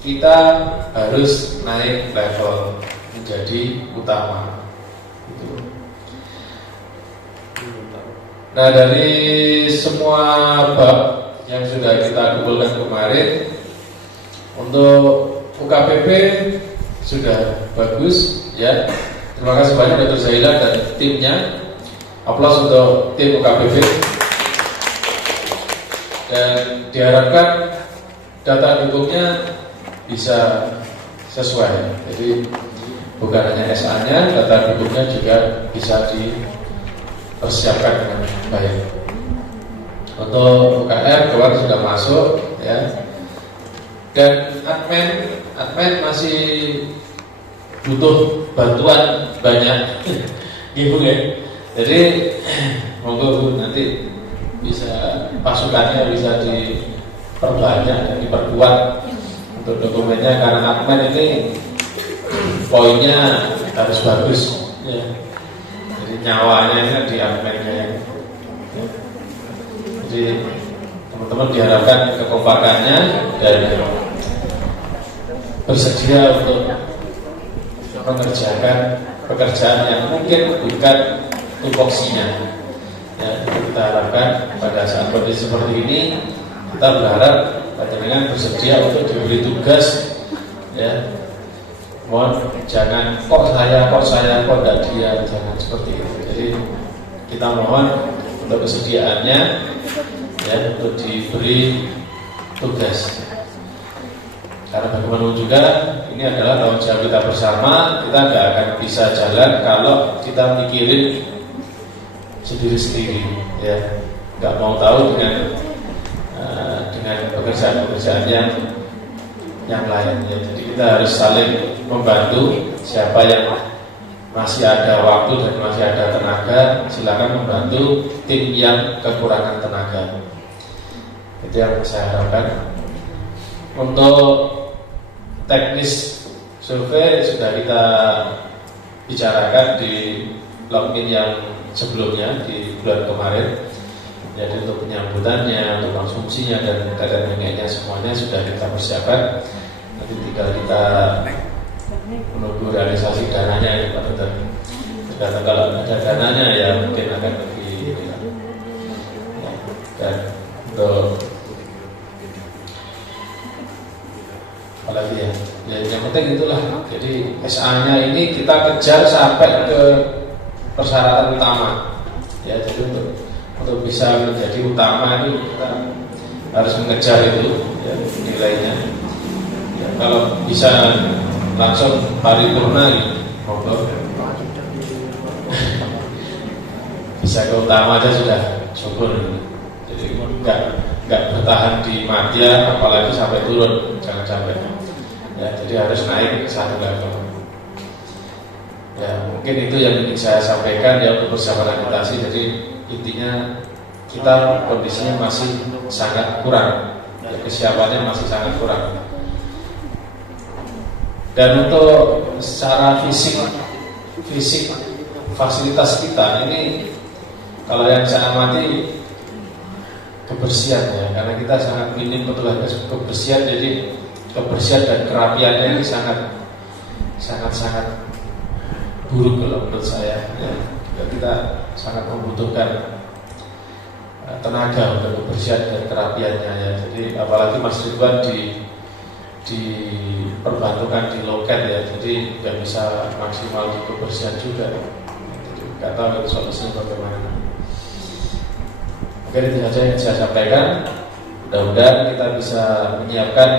kita harus naik level menjadi utama. Nah, dari semua bab yang sudah kita kumpulkan kemarin, untuk UKPP sudah bagus ya. Terima kasih banyak Dr. Zaila dan timnya. Aplaus untuk tim UKPP. Dan diharapkan data dukungnya bisa sesuai. Jadi bukan hanya SA-nya, data dukungnya juga bisa dipersiapkan dengan baik. Untuk UKR kemarin sudah masuk ya. Dan admin masih butuh bantuan banyak gitu ya. Jadi monggo nanti bisa pasukannya bisa diperbanyak dan diperkuat untuk dokumennya, karena admin ini poinnya harus bagus ya. Jadi nyawanya ini di adminnya ya. Jadi teman-teman diharapkan kekompakannya dan bersedia untuk mengerjakan pekerjaan yang mungkin bukan tupoksinya ya. Kita harapkan pada saat kondisi seperti ini, kita berharap panjenengan bersedia untuk diberi tugas ya. Mohon jangan kok saya tidak dia, jangan seperti itu. Jadi kita mohon untuk kesediaannya ya, untuk diberi tugas. Karena bagaimanapun juga ini adalah tanggung jawab kita bersama. Kita tidak akan bisa jalan kalau kita mikirin sendiri-sendiri ya. Nggak mau tahu dengan pekerjaan-pekerjaan yang lain ya. Jadi kita harus saling membantu. Siapa yang masih ada waktu dan masih ada tenaga, silakan membantu tim yang kekurangan tenaga. Itu yang saya harapkan. Untuk teknis survei sudah kita bicarakan di login yang sebelumnya di bulan kemarin. Jadi untuk penyambutannya, untuk konsumsinya dan data semuanya sudah kita persiapkan. Nanti tinggal kita menunggu realisasi dananya ya Pak Dokter. Tergantung kalau ada dananya ya mungkin akan lebih ya. Dan untuk apalagi ya, yang penting itulah. Jadi SA-nya ini kita kejar sampai ke persyaratan utama ya. Jadi untuk bisa menjadi utama itu kita harus mengejar itu ya, nilainya ya. Kalau bisa langsung paripurna gitu, bisa ke utama aja sudah syukur gitu. Jadi nggak bertahan di madya apalagi sampai turun, jangan sampai ya. Jadi harus naik satu level ya. Mungkin itu yang ingin saya sampaikan ya untuk persiapan akreditasi. Jadi intinya kita kondisinya masih sangat kurang ya, kesiapannya masih sangat kurang. Dan untuk secara fisik fasilitas kita ini, kalau yang saya amati kebersihan ya, karena kita sangat minim petugas kebersihan. Jadi kebersihan dan kerapiannya ini sangat sangat-sangat buruk kalau menurut saya. Ya, kita sangat membutuhkan tenaga untuk kebersihan dan kerapiannya ya. Jadi apalagi Mas Ridwan diperbantukan di loket ya, jadi nggak bisa maksimal di kebersihan juga. Jadi nggak tahu itu solusinya bagaimana. Oke, itu saja yang saya sampaikan. Mudah-mudahan kita bisa menyiapkan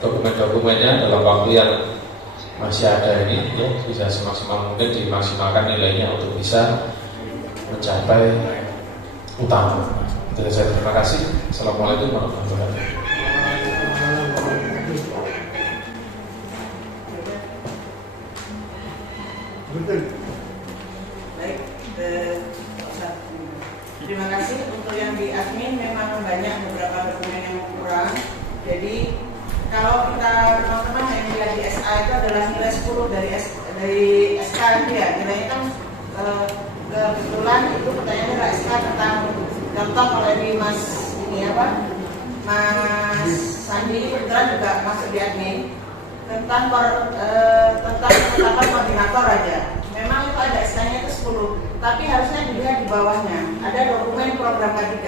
dokumen-dokumennya dalam waktu yang masih ada ini ya, bisa semaksimal mungkin dimaksimalkan nilainya untuk bisa mencapai utama. Jadi saya terima kasih. Assalamualaikum warahmatullahi wabarakatuh. Baik, terima kasih untuk yang di admin. Memang banyak beberapa dokumen yang kurang. Jadi kalau kita teman-teman yang lihat di SA itu adalah nilai 10 dari SK itu ya, nilainya kan kebetulan itu pertanyaannya adalah SK tentang contoh kalau di Mas Sandi kebetulan juga masuk di admin tentang penetapan koordinator aja. Memang itu ada SK-nya itu 10, tapi harusnya dilihat di bawahnya ada dokumen program K3.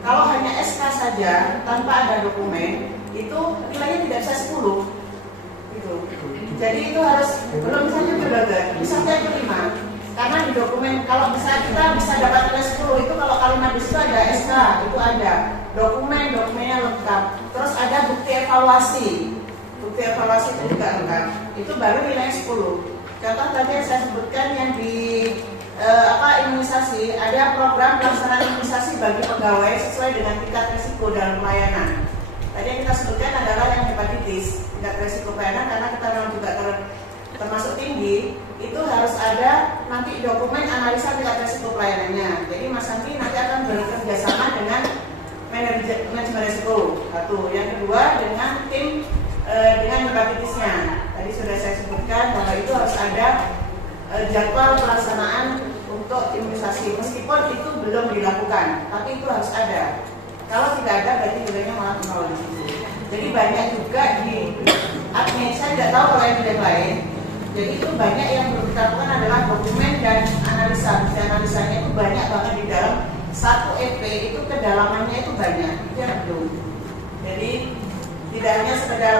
Kalau hanya SK saja tanpa ada dokumen, itu nilainya tidak bisa 10 gitu. Jadi itu harus belum saja bisa sampai ke 5. Karena di dokumen kalau kita bisa dapat nilai 10 itu kalau kalimat di situ ada SK, itu ada dokumennya lengkap. Terus ada bukti evaluasi itu juga lengkap. Itu baru nilai 10. Contoh tadi yang saya sebutkan yang di imunisasi, ada program pelaksanaan imunisasi bagi pegawai sesuai dengan tingkat risiko dalam pelayanan. Tadi yang kita sebutkan adalah yang hepatitis, tingkat risiko pelayanan karena kita memang juga termasuk tinggi, itu harus ada nanti dokumen analisa tingkat risiko pelayanannya. Jadi Mas Santi nanti akan bekerja sama dengan manajemen risiko. Satu, yang kedua dengan tim dengan hepatitisnya. Tadi sudah saya sebutkan bahwa itu harus ada jadwal pelaksanaan untuk imunisasi, meskipun itu belum dilakukan, tapi itu harus ada. Kalau tidak ada berarti nilainya malah 0 di situ. Jadi banyak juga di admin, saya tidak tahu kalau yang lain. Jadi itu banyak yang perlu kita lakukan adalah dokumen dan analisa. Analisanya itu banyak banget di dalam satu EP, itu kedalamannya itu banyak. Itu yang belum. Jadi tidak hanya sekedar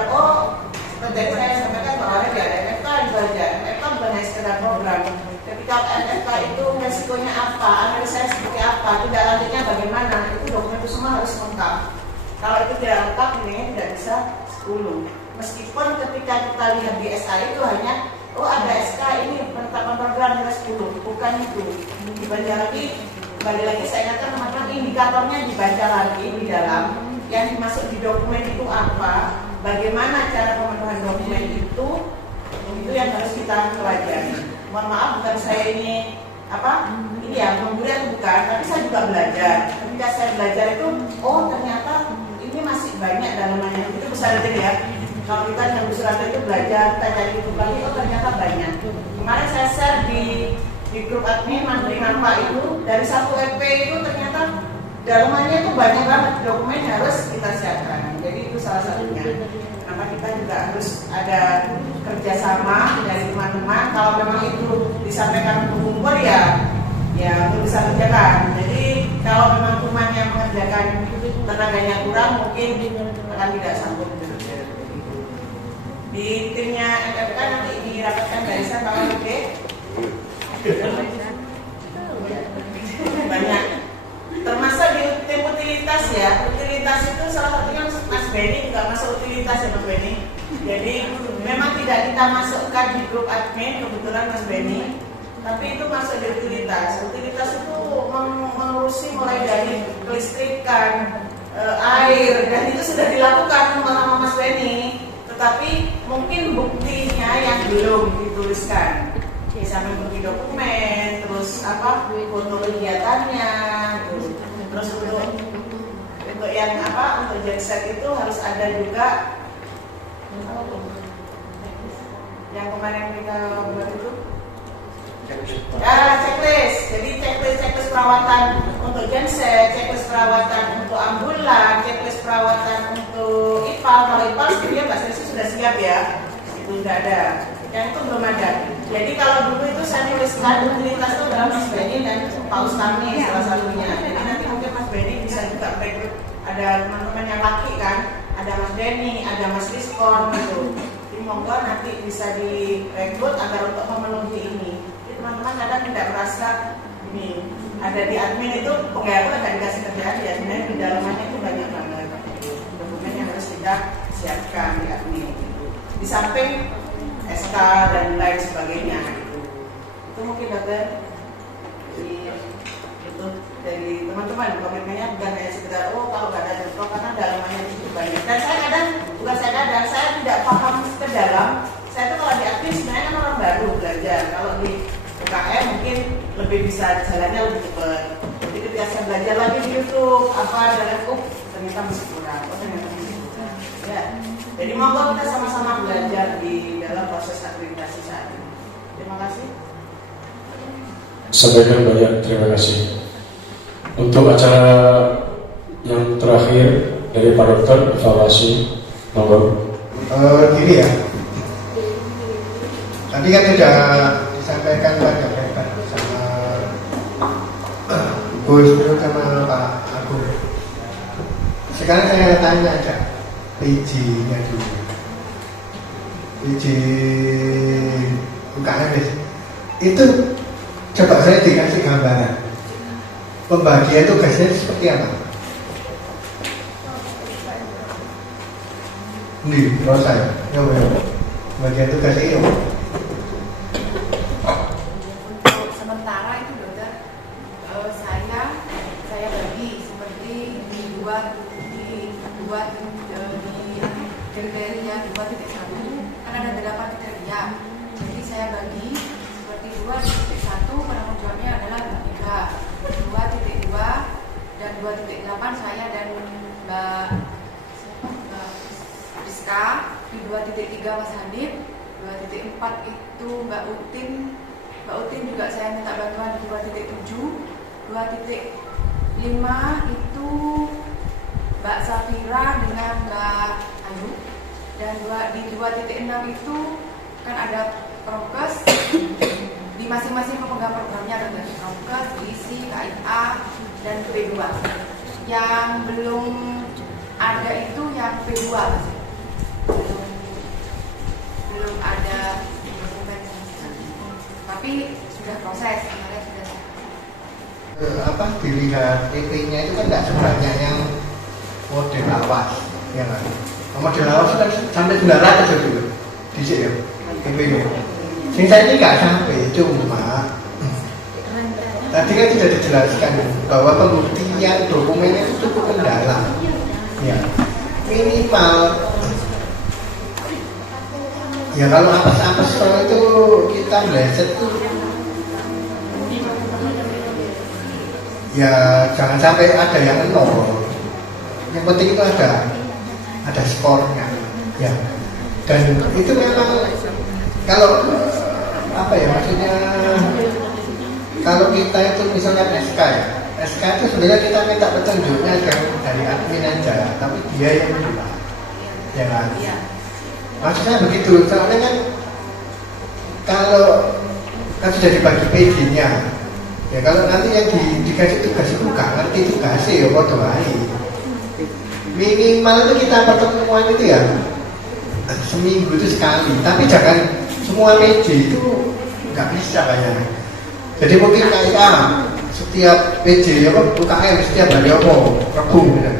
seperti saya sampaikan bahwa ada MFK itu aja. MFK bukan hanya sekedar program. Ketika MFK itu resikonya apa, analisanya seperti apa, tidak lanjutnya bagaimana, itu dokumen itu semua harus lengkap. Kalau itu tidak lengkap, nilainya tidak bisa 10. Meskipun ketika kita lihat di SA itu hanya ada SK ini penetapan program nilai 10, bukan itu. Dibaca lagi, kembali lagi saya ingatkan teman-teman, indikatornya dibaca lagi di dalam yang dimasuk di dokumen itu apa, bagaimana cara pemenuhan dokumen itu yang harus kita pelajari. Mohon maaf, bukan saya ini menggurui atau bukan, tapi saya juga belajar. Ketika saya belajar itu, ternyata ini masih banyak dalamannya. Itu besar aja ya. Kalau kita yang surat itu belajar, kita cari itu lagi, ternyata banyak. Kemarin saya share di grup admin Mandiri Nampak itu, dari satu EP itu ternyata dalamannya itu banyak banget, dokumen harus kita siapkan. Jadi itu salah satunya. Kenapa kita juga harus ada kerjasama dari teman-teman. Kalau memang itu disampaikan untuk kumpul ya untuk bisa kerjakan. Jadi kalau memang teman yang mengerjakan tenaganya kurang, mungkin akan tidak sanggup. Di timnya MFK nanti dirapatkan dari saya kalau oke. Banyak. Termasuk di tim utilitas ya. Utilitas itu salah satunya Mas Benny juga masuk utilitas ya Mas Benny. Jadi memang tidak kita masukkan di grup admin kebetulan Mas Benny, tapi itu masuk di utilitas. Utilitas itu mengurusi mulai dari kelistrikan, air, dan itu sudah dilakukan sama Mas Benny. Tetapi mungkin buktinya yang belum dituliskan. Sampai bukti dokumen, terus foto kegiatannya, terus untuk yang untuk genset itu harus ada juga yang kemarin kita buat itu checklist. Jadi checklist perawatan untuk genset, checklist perawatan untuk ambulan, checklist perawatan untuk IPAL. Kalau IPAL sebenarnya Mbak Sesi sudah siap ya, itu sudah ada. Yang itu belum ada. Jadi kalau dulu itu saya nuliskan utilitas itu adalah Mas Benny dan Pak Ustami salah satunya. Jadi nanti mungkin Mas Benny bisa juga rekrut, ada teman-teman yang laki kan, ada Mas Benny, ada Mas Rizkon gitu. Jadi monggo nanti bisa direkrut agar untuk memenuhi ini. Jadi teman-teman kadang tidak merasa ini ada di admin itu pegawai agak dikasih kerjaan ya, sebenarnya di dalamnya itu banyak banget dokumen yang harus kita siapkan di admin gitu. Di samping SK dan lain sebagainya gitu. Itu mungkin dokter itu dari teman-teman komitmennya bukan hanya sekedar kalau nggak ada jadwal karena dalamannya cukup banyak. Dan saya kadang saya tidak paham ke dalam. Saya tuh kalau di admin sebenarnya kan orang baru belajar. Kalau di UKM mungkin lebih bisa jalannya lebih cepat. Jadi ketika saya belajar lagi di YouTube dan ternyata masih kurang. Ya. Jadi monggo kita sama-sama belajar di dalam proses akreditasi saat ini. Terima kasih. Sampaikan banyak terima kasih. Untuk acara yang terakhir dari Pak Dokter, evaluasi monggo. Gini ya. Tadi kan sudah disampaikan banyak sama Gus sama Pak Agung. Sekarang saya tanya aja. PJ-nya dulu, PJ UKM itu coba saya dikasih gambaran pembagian tugasnya seperti apa? Nih, kalau saya, bagian tugasnya itu. Sementara itu dokter, saya bagi seperti di dua kriteria 2.1 kan ada 8 kriteria. Jadi saya bagi seperti 2.1 penanggung jawabnya adalah Mbak 3, 2.2 dan 2.8 saya dan Mbak Rizka, di 2.3 Mas Hanif, 2.4 itu Mbak Utin juga saya minta bantuan di 2.7, 2.5 itu Mbak Safira dengan Mbak Ayu, dan di 2.6 itu kan ada prokes di masing-masing pemegang programnya, ada prokes, diisi, KIA, dan P2. Yang belum ada itu yang P2, belum ada dokumen, tapi sudah proses, kemarin sudah dilihat EP-nya itu kan tidak sebanyak yang model awas, ya kan? Model awas kan sampai 900 gitu, dicek ya, EP-nya. Saya ini nggak sampai, cuma tadi kan sudah dijelaskan bahwa pembuktian dokumennya itu cukup mendalam, ya minimal. Ya kalau apes-apes kalau itu kita meleset tuh, ya jangan sampai ada yang nol. Yang penting itu ada skornya, ya. Dan itu memang kalau maksudnya kalau kita itu misalnya SK itu sebenarnya kita minta petunjuknya dari admin aja, tapi dia yang menjual, ya kan? Maksudnya begitu, soalnya kan kalau kan sudah dibagi PJ-nya, ya kalau nanti yang dikasih tugas itu nggak ngerti tugasnya ya kok doain. Minimal itu kita pertemuan itu ya seminggu itu sekali, tapi jangan semua PJ itu nggak bisa kayaknya. Jadi mungkin kayak setiap PJ UKM setiap hari Rabu gitu.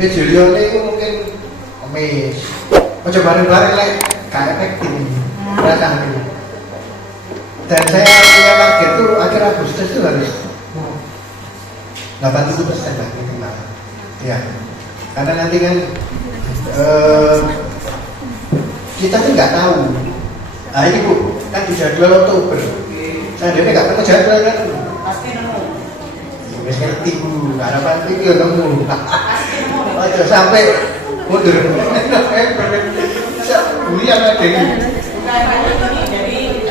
PJ Lione itu mungkin Kamis. Coba bareng-bareng lah, kayak efektif rasanya. Dan saya punya target itu akhir Agustus itu harus 80% lah minimal. Ya, karena nanti kan kita tuh nggak tahu. Nah ini Bu, kan di jadwal Oktober. Saya dia nggak ketemu jadwal kan? Pasti nemu. Wes ngerti Bu, harapan itu ya nemu. Aja sampai mundur. Bulian ada ini. Bukan hanya ini, jadi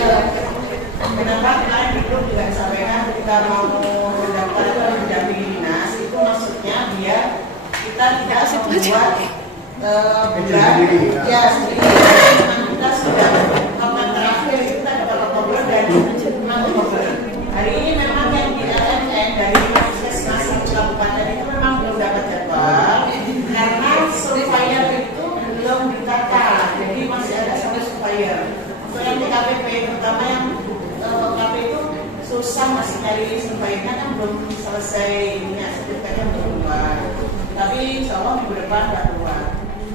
kenapa kemarin di grup juga disampaikan ketika mau mendaftar mendampingi dinas itu maksudnya biar kita tidak membuat bulan ya sendiri. Memang kita sudah kapan terakhir itu kita dapat Oktober dan 6 Oktober. Hari ini memang yang di LMN dari Puskesmas Kabupaten itu memang belum dapat jadwal karena surveyor itu belum ditata, jadi masih ada satu surveyor. Untuk yang TKPP terutama yang KP itu susah, masih cari surveyornya kan belum selesai ini, sertifikatnya belum keluar. Tapi insya Allah minggu depan akan keluar.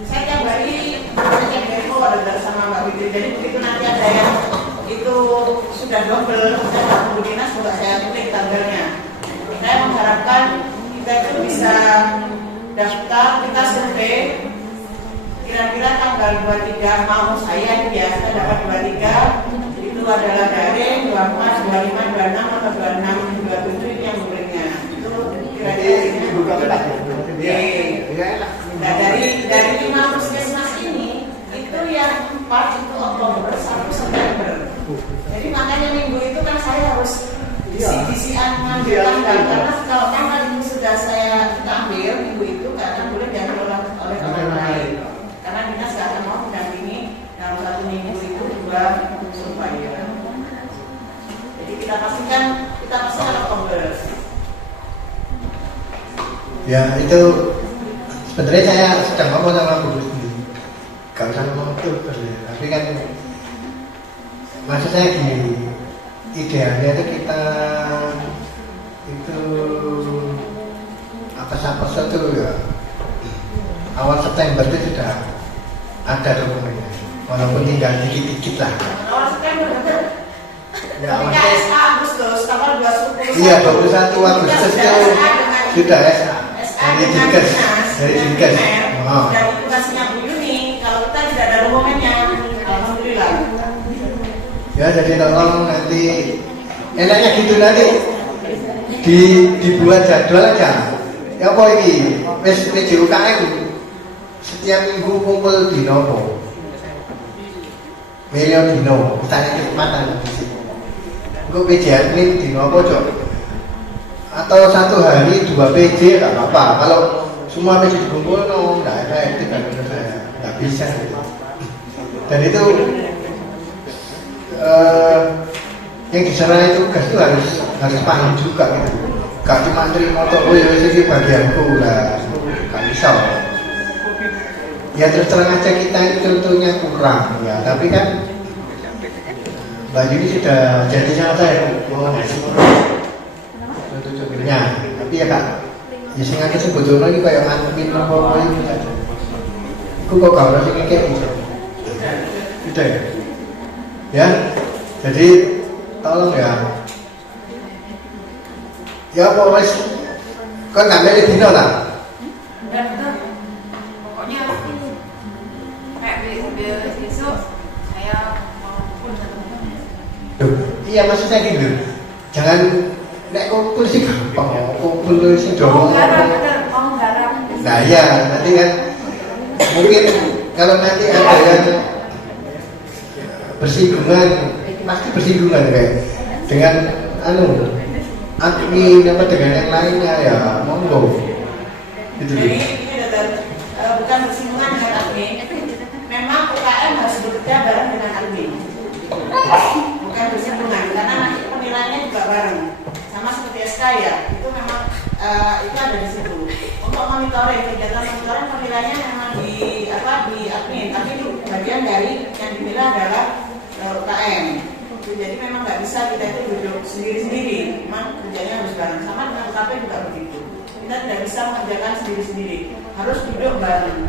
Saya tiap hari ngecek Depo ada sama Mbak Widi, jadi begitu nanti ada yang itu sudah double, saya Pak Guru Dinas juga saya klik tanggalnya. Saya mengharapkan kita itu bisa daftar, kita survei kira-kira tanggal 23 mau saya biasa dapat 23 itu adalah dari 24, 25, 26 atau 26, 27 ini yang memberinya itu kira-kira ini buka ketat. Nah dari 5 puskesmas ini itu yang 4 itu Oktober 1 September. Jadi makanya minggu itu kan saya harus isi-isian ngambil tanggal karena kalau tanggal ini sudah saya ambil minggu itu karena boleh diambil oleh orang lain. Karena dinas nggak akan mau mendampingi dalam 1 minggu itu 2 supaya. Jadi kita pastikan Oktober. Ya itu sebenarnya saya sedang ngomong sama Bu Gusti, gak usah ngomong itu, tapi kan maksud saya gini, idealnya itu kita itu apa itu ya awal September itu sudah ada dokumennya, walaupun tinggal dikit-dikit lah. Awal September betul. Ya, ketika SA Agustus tanggal 21. Iya 21 Agustus itu sudah SA. Dari Dinkes. Dan tugasnya Bu Yuni, kalau kita tidak ada dokumennya, alhamdulillah. Ya jadi tolong nanti enaknya gitu nanti dibuat jadwal aja. Ya apa ini? PJUKM setiap minggu kumpul di Nopo. Milion dino, misalnya kesempatan di sini. Kok PJ admin di Nopo cok? Atau 1 hari 2 PJ nggak apa-apa. Kalau semua PJ dikumpul, nggak efektif kan menurut saya, nggak bisa. Dan itu yang di sana itu tugas itu harus paham juga gitu. Gak cuma terima motor, oh ya ini bagianku lah, gak bisa. Ya terus terang aja kita itu contohnya kurang ya, tapi kan Mbak Yuni sudah jadi sama saya mau ngasih contoh-contohnya, tapi ya kak, ya sengaja sebetulnya ini kayak admin apa ini gitu. Aku kok gak harus kayak gitu, gitu ya. Ya, jadi tolong ya. Ya pokoknya kan nggak milih dino lah. Pokoknya kayak besok saya mau Iya maksudnya gitu. Jangan nek kumpul sih gampang, kumpul sih dorong. mau garap. Nah ya nanti kan mungkin kalau nanti ada yang bersinggungan, pasti bersinggungan kayak dengan admin apa dengan yang lainnya ya monggo gitu. Jadi ini bukan bersinggungan dengan admin. Memang UKM harus bekerja bareng dengan admin. Bukan bersinggungan karena nanti penilaiannya juga bareng. Sama seperti SK ya, itu memang itu ada di situ. Untuk monitoring, kegiatan monitoring penilaiannya memang di admin, tapi itu bagian dari yang dinilai adalah UKM. Jadi memang nggak bisa kita itu duduk sendiri-sendiri, memang kerjanya harus bareng. Sama dengan UKP juga begitu. Kita tidak bisa mengerjakan sendiri-sendiri, harus duduk bareng.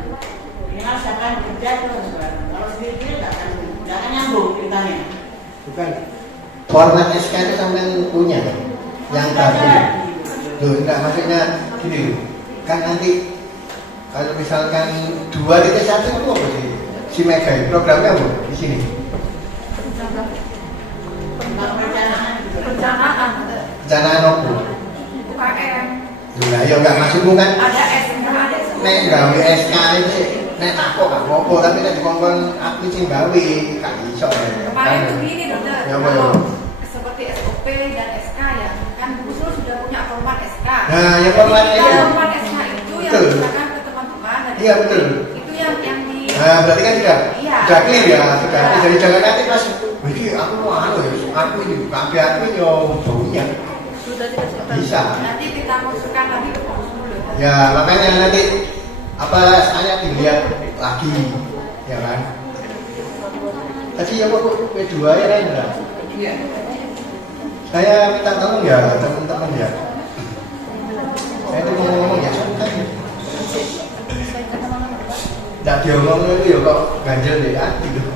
Minimal siapa yang bekerja itu harus bareng. Kalau sendiri-sendiri nggak akan nyambung ceritanya. Bukan. Format SK itu sampai punya yang baru. Loh, enggak maksudnya gini loh. Kan nanti kalau misalkan 2.1 itu apa sih? Si Mega programnya apa di sini? Perencanaan apa? UKM. Nah, ya enggak maksudmu kan? Ada SK, ada Nek gawe SK itu nek aku gak apa-apa tapi nek dikongkon admin sing gawe gak iso. Kemarin tuh gini dokter, ya, kalau seperti SOP dan SK ya, kan Bu Sul sudah punya format SK. Nah, yang format Jadi, itu. format SK itu yang Betul. digunakan ke teman-teman. Dan Iya, betul. Itu yang di. Nah, berarti kan Iya. sudah clear ya, sudah Iya. jadi jangan nanti pas, wih aku mau aku ini kabeh aku ini yo baunya. Bisa. Nanti kita masukkan lagi ke mulut. Ya makanya nanti apa saya dilihat lagi, ya kan? Tadi ya kok P2 ya kan? Iya. Saya minta tolong ya teman-teman ya. Saya tuh ngomong ya santai. Nggak diomong itu ya kok ganjel di hati loh.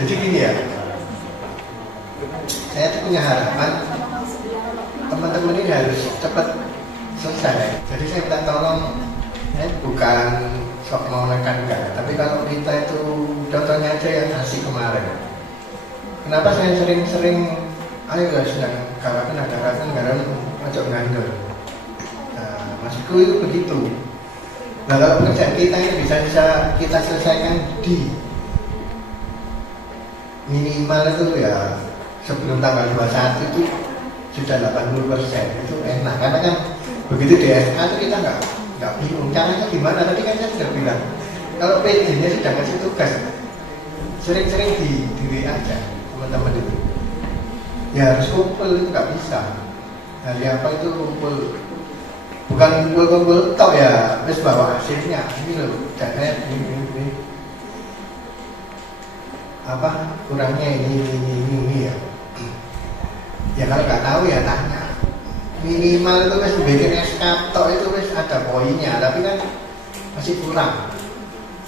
Jadi gini ya, saya tuh punya harapan teman-teman ini harus cepat selesai. Jadi saya minta tolong, bukan sok mau nekan enggak, tapi kalau kita itu contohnya aja yang ngasih kemarin. Kenapa saya sering-sering ayo guys sedang garapan ojo ngandel. Nah, maksudku itu begitu. Nah, kalau pekerjaan kita ini bisa kita selesaikan di minimal itu ya sebelum tanggal 21 itu sudah 80%, itu enak karena kan begitu DSK itu kita nggak bingung caranya gimana. Tadi kan saya sudah bilang kalau PJ-nya sudah kasih tugas, sering-sering di WA aja teman-teman itu ya harus kumpul, itu nggak bisa. Hari apa itu kumpul, bukan kumpul tok ya, terus bawa hasilnya ini loh, jangan ini apa kurangnya ini ya. Ya kalau nggak tahu ya tanya. Minimal itu wes bikin SK tok itu wes ada poinnya, tapi kan masih kurang,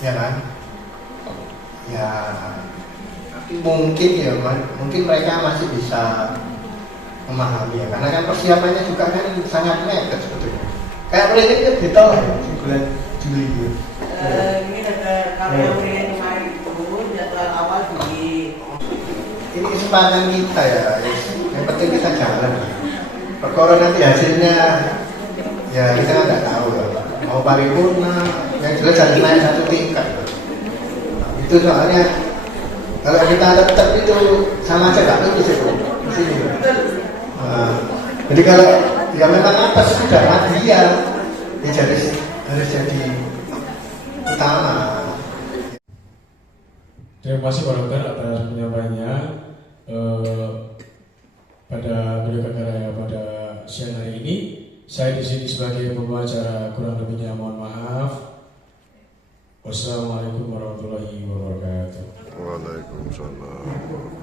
ya kan? Ya mungkin mereka masih bisa memahami ya, karena kan persiapannya juga kan sangat mepet sebetulnya. Kayak mereka itu ditolak bulan Juli gitu. Ini kalau yang kemarin itu jadwal awal Juli. Ini kesempatan kita ya, yang penting kita jalan. Perkara nanti hasilnya ya kita nggak tahu ya. Mau paripurna, yang jelas harus naik satu tingkat. Itu soalnya kalau kita tetap itu sama aja nggak lulus itu di sini. Nah, jadi kalau ya memang apa sudah mati ya harus jadi utama. Terima kasih Pak Dokter atas penyampaiannya pada Beliau Raya pada siang hari ini. Saya di sini sebagai pembicara, kurang lebihnya mohon maaf. Wassalamualaikum warahmatullahi wabarakatuh. Waalaikumsalam.